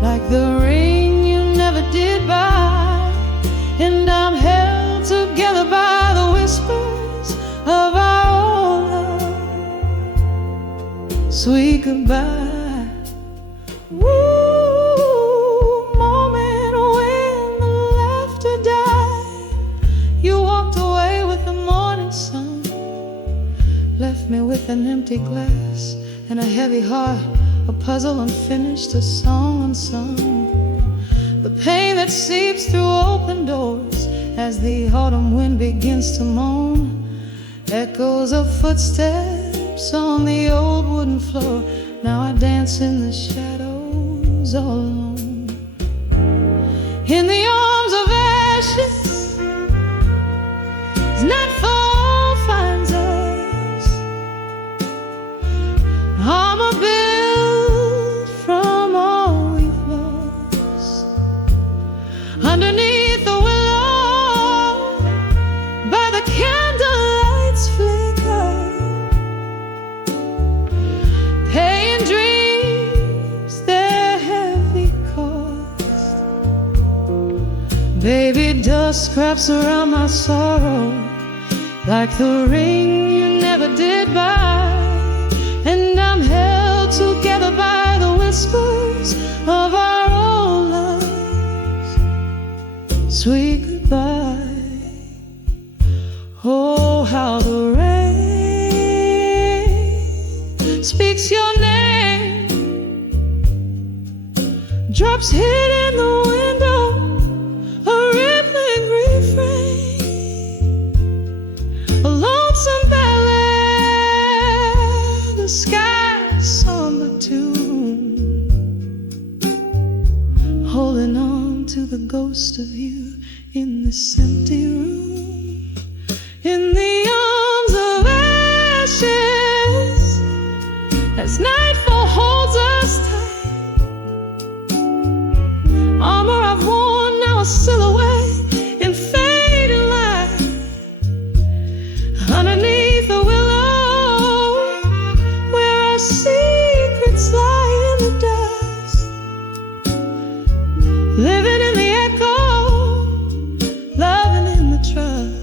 like the ring you never did buy, and I'm held together by the whispers of our old love. Sweet goodbye. Woo, moment when the laughter died. You walked away with the morning sun, left me with an empty glass and a heavy heart, a puzzle unfinished, a song unsung. The pain that seeps through open doors as the autumn wind begins to moan. Echoes of footsteps on the old wooden floor. Now I dance in the shadows all alone, in the arms of ashes. As nightfall finds us, armor built from all we've lost. Underneath the willow, by the candlelight's flicker, paying dreams their heavy cost. Baby, dust wraps around my sorrow, like the ring you never did buy, and I'm held together by the whispers of our old lives. Sweet goodbye. Oh, how the rain speaks your name, drops hit in the window, a rippling refrain, a lonesome ballad, the sky's somber tune, holding on to the ghost of you in this empty room, in the arms of ashes, as nightfall holds us tight. Armor I've worn, now a silhouette in fading light. Underneath the willow, where our secrets lie in the dust, living in the echo, loving in the trust.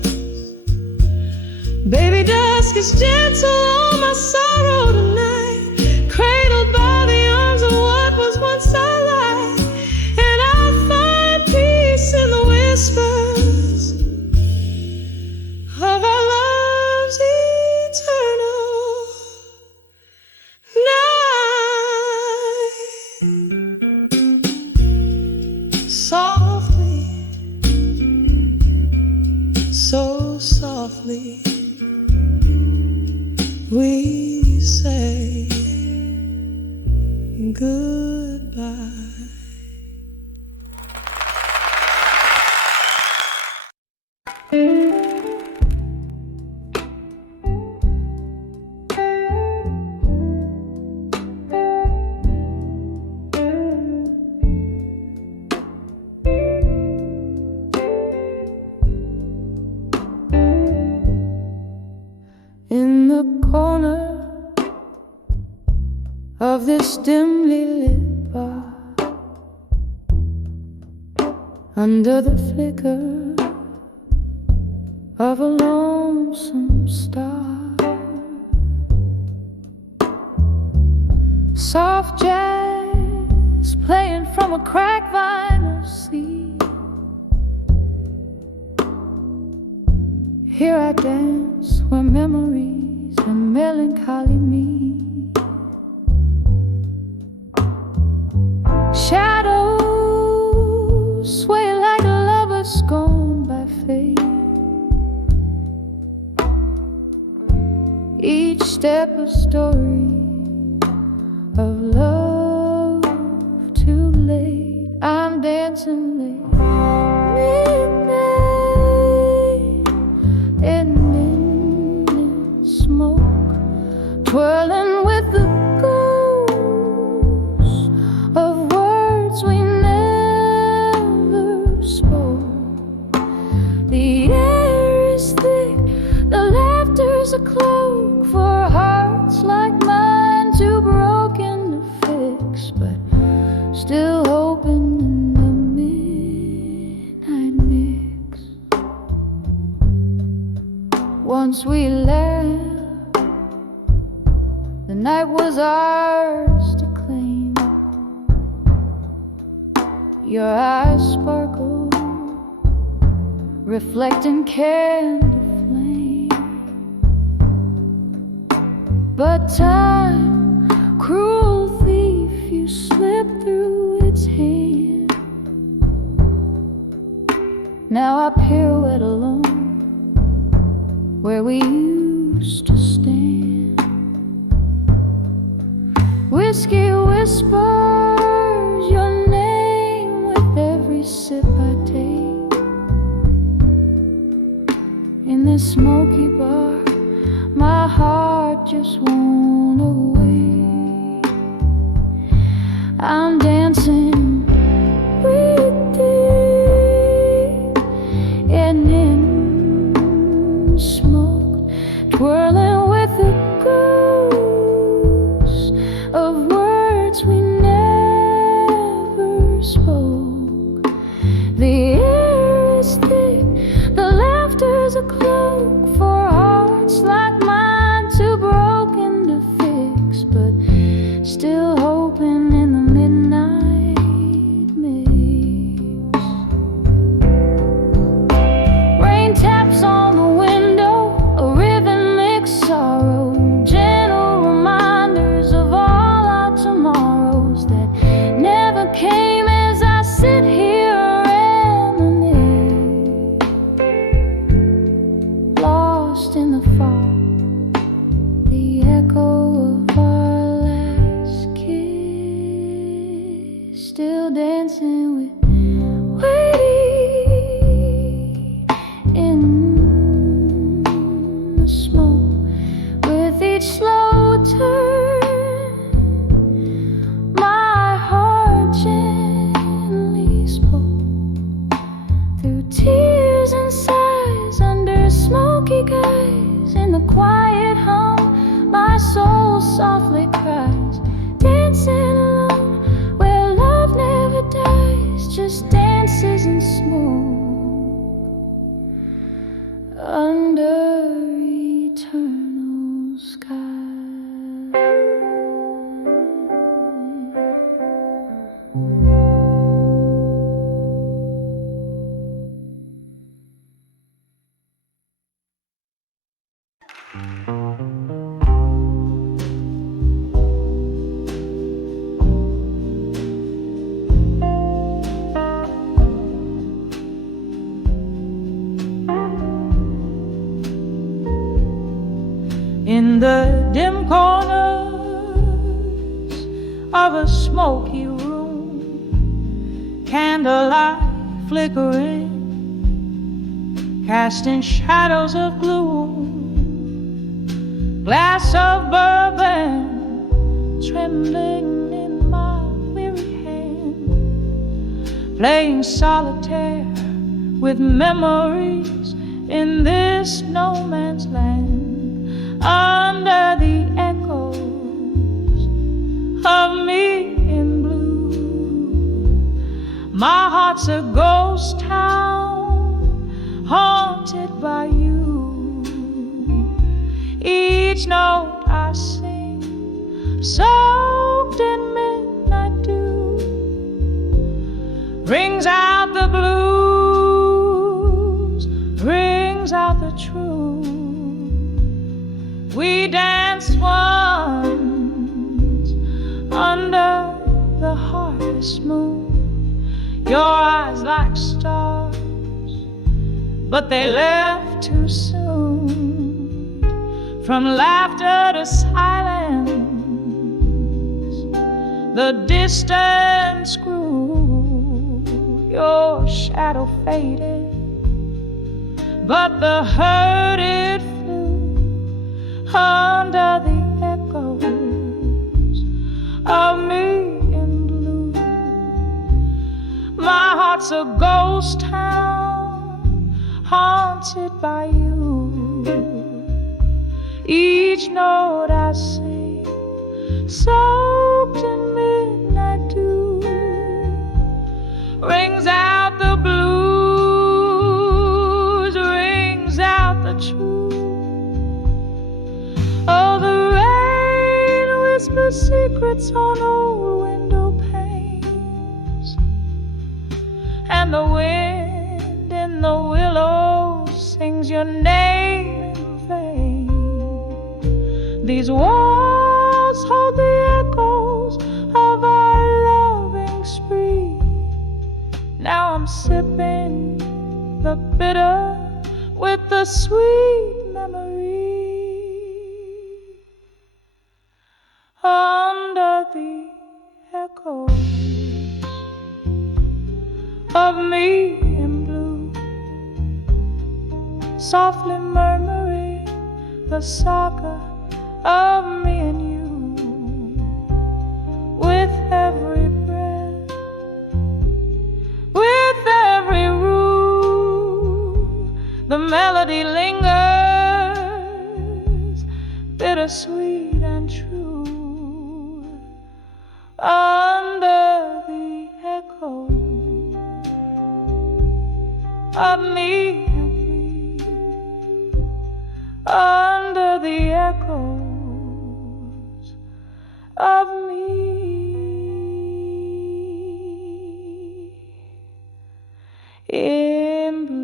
Baby, dusk is gentle on my sorrow tonight, cradled by the arms of what was once our life, and I'll find peace in the whispers of our love's eternal night. Softly, so softly, we say goodbye. In the corner of this dimly lit bar, under the flicker of a lonesome star, soft jazz playing from a cracked vinyl seat. Here I dance where memories and melancholy meet. Shadows sway like lovers scorned by fate. Each step a story of love too late. I'm dancing late. Midnight, ending in smoke, twirling with the ghosts of words we never spoke. The air is thick, the laughter's a cloak for hearts like mine, too broken was ours to claim. Your eyes sparkle, reflecting candle flame. But time, cruel thief, you slipped through its hand. Now I pirouette alone where we used to stand. Whiskey whispers your name with every sip I take. In this smoky bar, my heart just won't away. I'm dancing with thee and in smoke, twirling with the ghost of words we never spoke. The air is thick, the laughter's a cloak for hearts like mine, too broken to fix, but still hoping in the midnight mix. Rain taps on the window, a rhythmic sorrow, gentle reminders of all our tomorrows that never came as I sit here reminisce. Lost in the fog, the echo of our last kiss, still dancing with waiting in the smoke. With each slow turn, my heart gently spoke. Through tears and sighs, under smoky skies, in the quiet hum, my soul softly cries. Dancing alone, where love never dies, just dances in smoke under eternal sky. In the dim corners of a smoky room, candlelight flickering, casting shadows of gloom. Glass of bourbon trembling in my weary hand, playing solitaire with memories in this no man's land. Under the echoes of me in blue, my heart's a ghost town haunted by you. Each note I sing, soaked in midnight dew, brings out the blues, brings out the truth. We danced once under the harvest moon, your eyes like stars, but they left too soon. From laughter to silence, the distance grew, your shadow faded, but the hurt it under the echoes of me in blue. My heart's a ghost town haunted by you. Each note I sing, soaked in midnight dew, rings out the blues, rings out the truth. Oh, the rain whispers the secrets on old window panes, and the wind in the willows sings your name in vain. These walls hold the echoes of our loving spree. Now I'm sipping the bitter with the sweet memory. Under the echoes of me in blue, softly murmuring the saga of me and you. With every breath, with every rule, the melody lingers, bittersweet and true. Under the echo of me and thee, under the echoes of me in blue.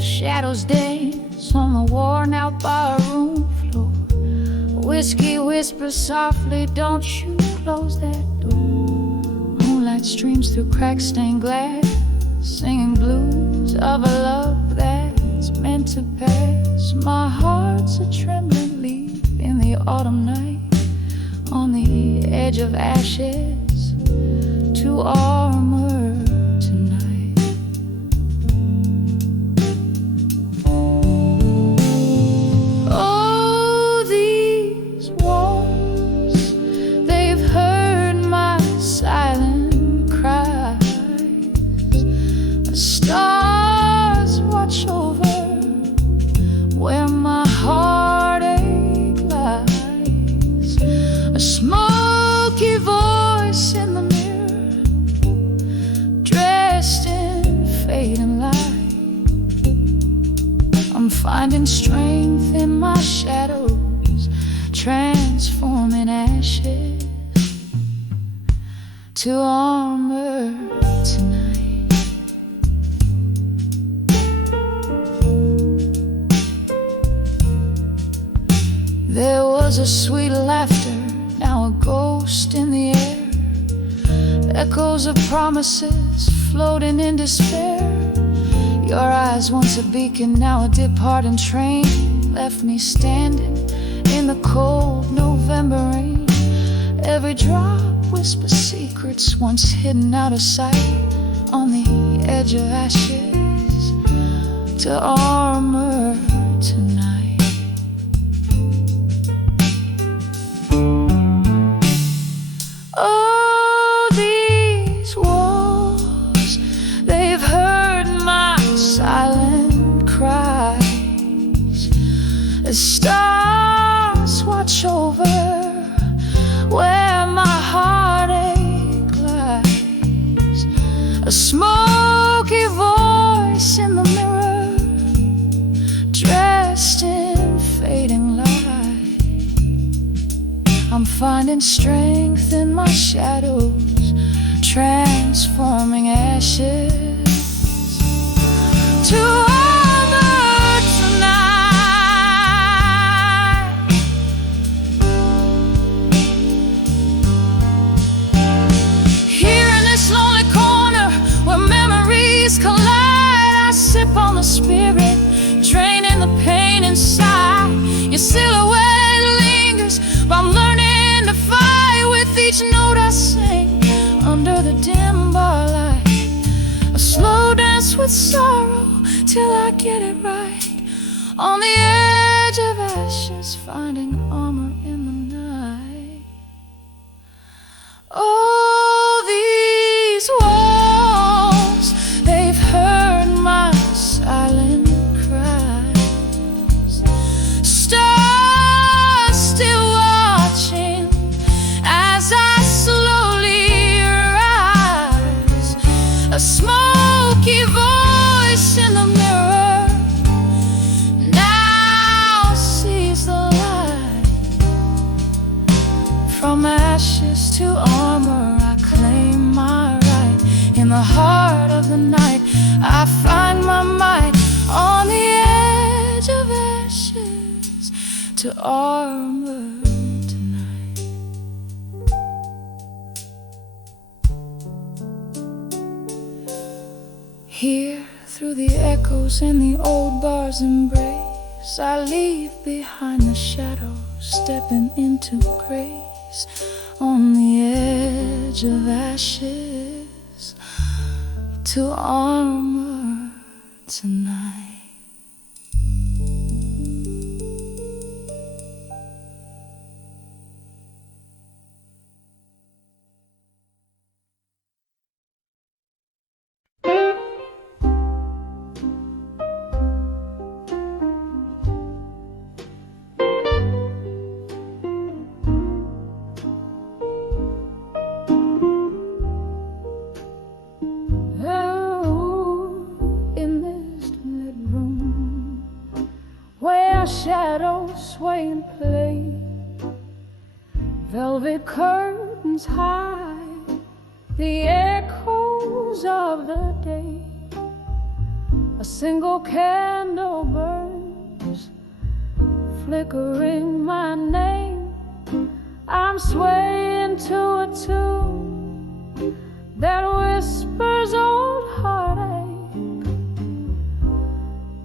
Shadows dance on the worn out barroom floor. Whiskey whispers softly, don't you close that door. Moonlight streams through crack-stained glass, singing blues of a love that's meant to pass. My heart's a trembling leaf in the autumn night, on the edge of ashes to armor. Stars watch over where my heartache lies. A smoky voice in the mirror, dressed in fading light. I'm finding strength in my shadows, transforming ashes to armor tonight. There was a sweet laughter, now a ghost in the air. Echoes of promises floating in despair. Your eyes, once a beacon, now a departing train, left me standing in the cold November rain. Every drop whispers secrets once hidden out of sight, on the edge of ashes to armor tonight. Oh, these walls, they've heard my silent cries. As stars watch over where my heartache lies. A smoky voice in the mirror, dressed in fading light. I'm finding strength in my shadows, transforming ashes to armor tonight. Here in this lonely corner where memories collide, I sip on the spirit, draining the pain inside. Your silhouette lingers, but I'm learning to fight with each note I sing under the dim bar light. A slow dance with sorrow till I get it right, on the edge of ashes finding armor in the night. Oh, these walls, they've heard my silent cries. Stars still watching as I slowly rise. A smoky voice in the mirror now sees the light. From ashes to armor, I claim my right. In the heart of the night, I find my might. On the edge of ashes to armor tonight. Here, through the echoes in the old bar's embrace, I leave behind the shadows, stepping into grace. On the edge of ashes to armor tonight. Shadows sway and play, velvet curtains hide the echoes of the day. A single candle burns, flickering my name. I'm swaying to a tune that whispers old heartache.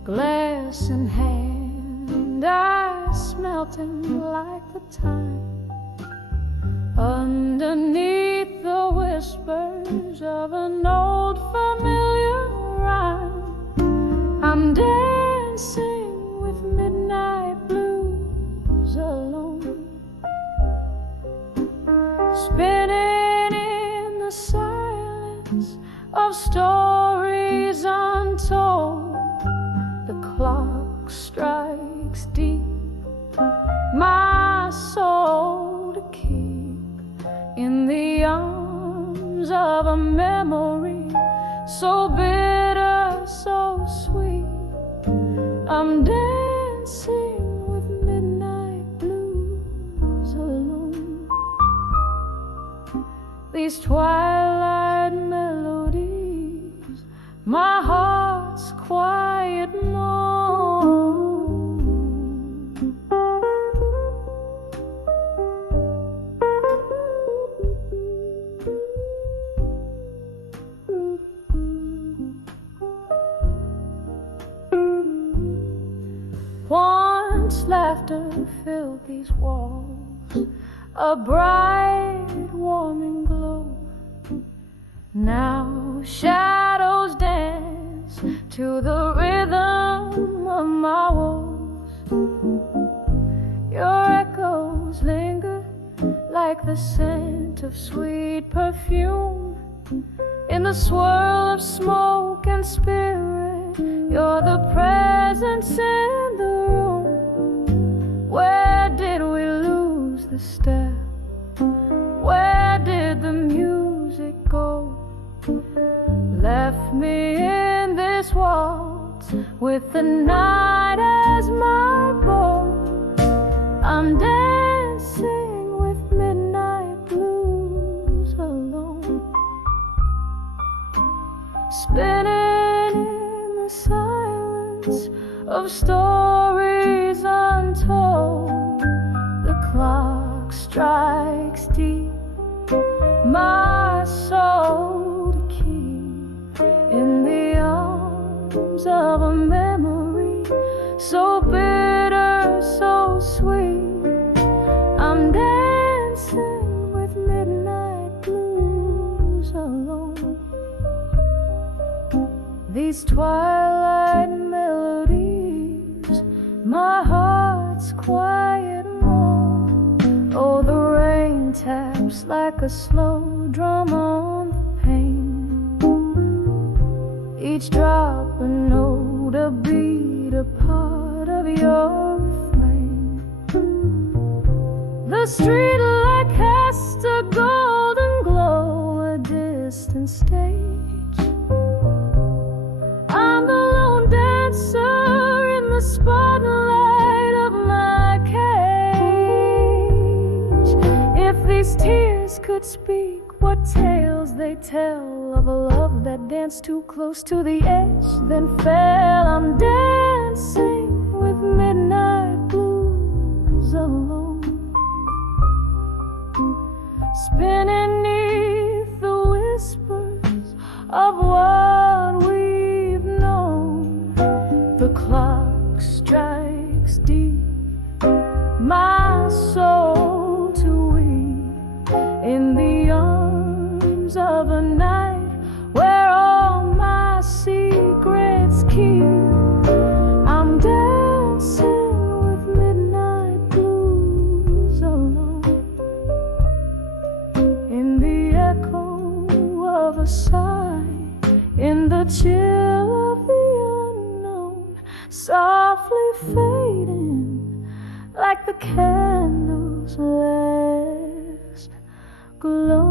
Glass in hand, ice melting like the time. Underneath the whispers of an old familiar rhyme, I'm dancing with midnight blues alone, spinning in the silence of stories untold. The clock strikes deep, my soul to keep in the arms of a memory so bitter, so sweet. I'm dancing with midnight blues alone. These twilight melodies, my heart's quiet moan. Once laughter filled these walls, a bright, warming glow. Now shadows dance to the rhythm of my woes. Your echoes linger like the scent of sweet perfume. In the swirl of smoke and spirit, you're the presence in the room. Where did we lose the step? Where did the music go? Left me in this waltz with the night as my bow. I'm dancing with midnight blues alone, spinning in the silence of stories untold. The clock strikes deep, my soul to keep in the arms of a memory so bitter, so sweet. I'm dancing with midnight blues alone. These twilight melodies, my heart's night's quiet moan. Oh, the rain taps like a slow drum on the pane. Each drop a note, a beat, a part of your refrain. The street light casts a golden glow, a distant stage. I'm the lone dancer in the spotlight of my cage. If these tears could speak, what tales they tell of a love that danced too close to the edge, then fell. I'm dancing with midnight blues alone, spinning neath the whispers of what we've known. The clock strikes deep, my soul to weep in the arms of a night where all my secrets keep. I'm dancing with midnight blues alone, in the echo of a sigh, in the chill of the unknown, softly fading like the candle's last glow.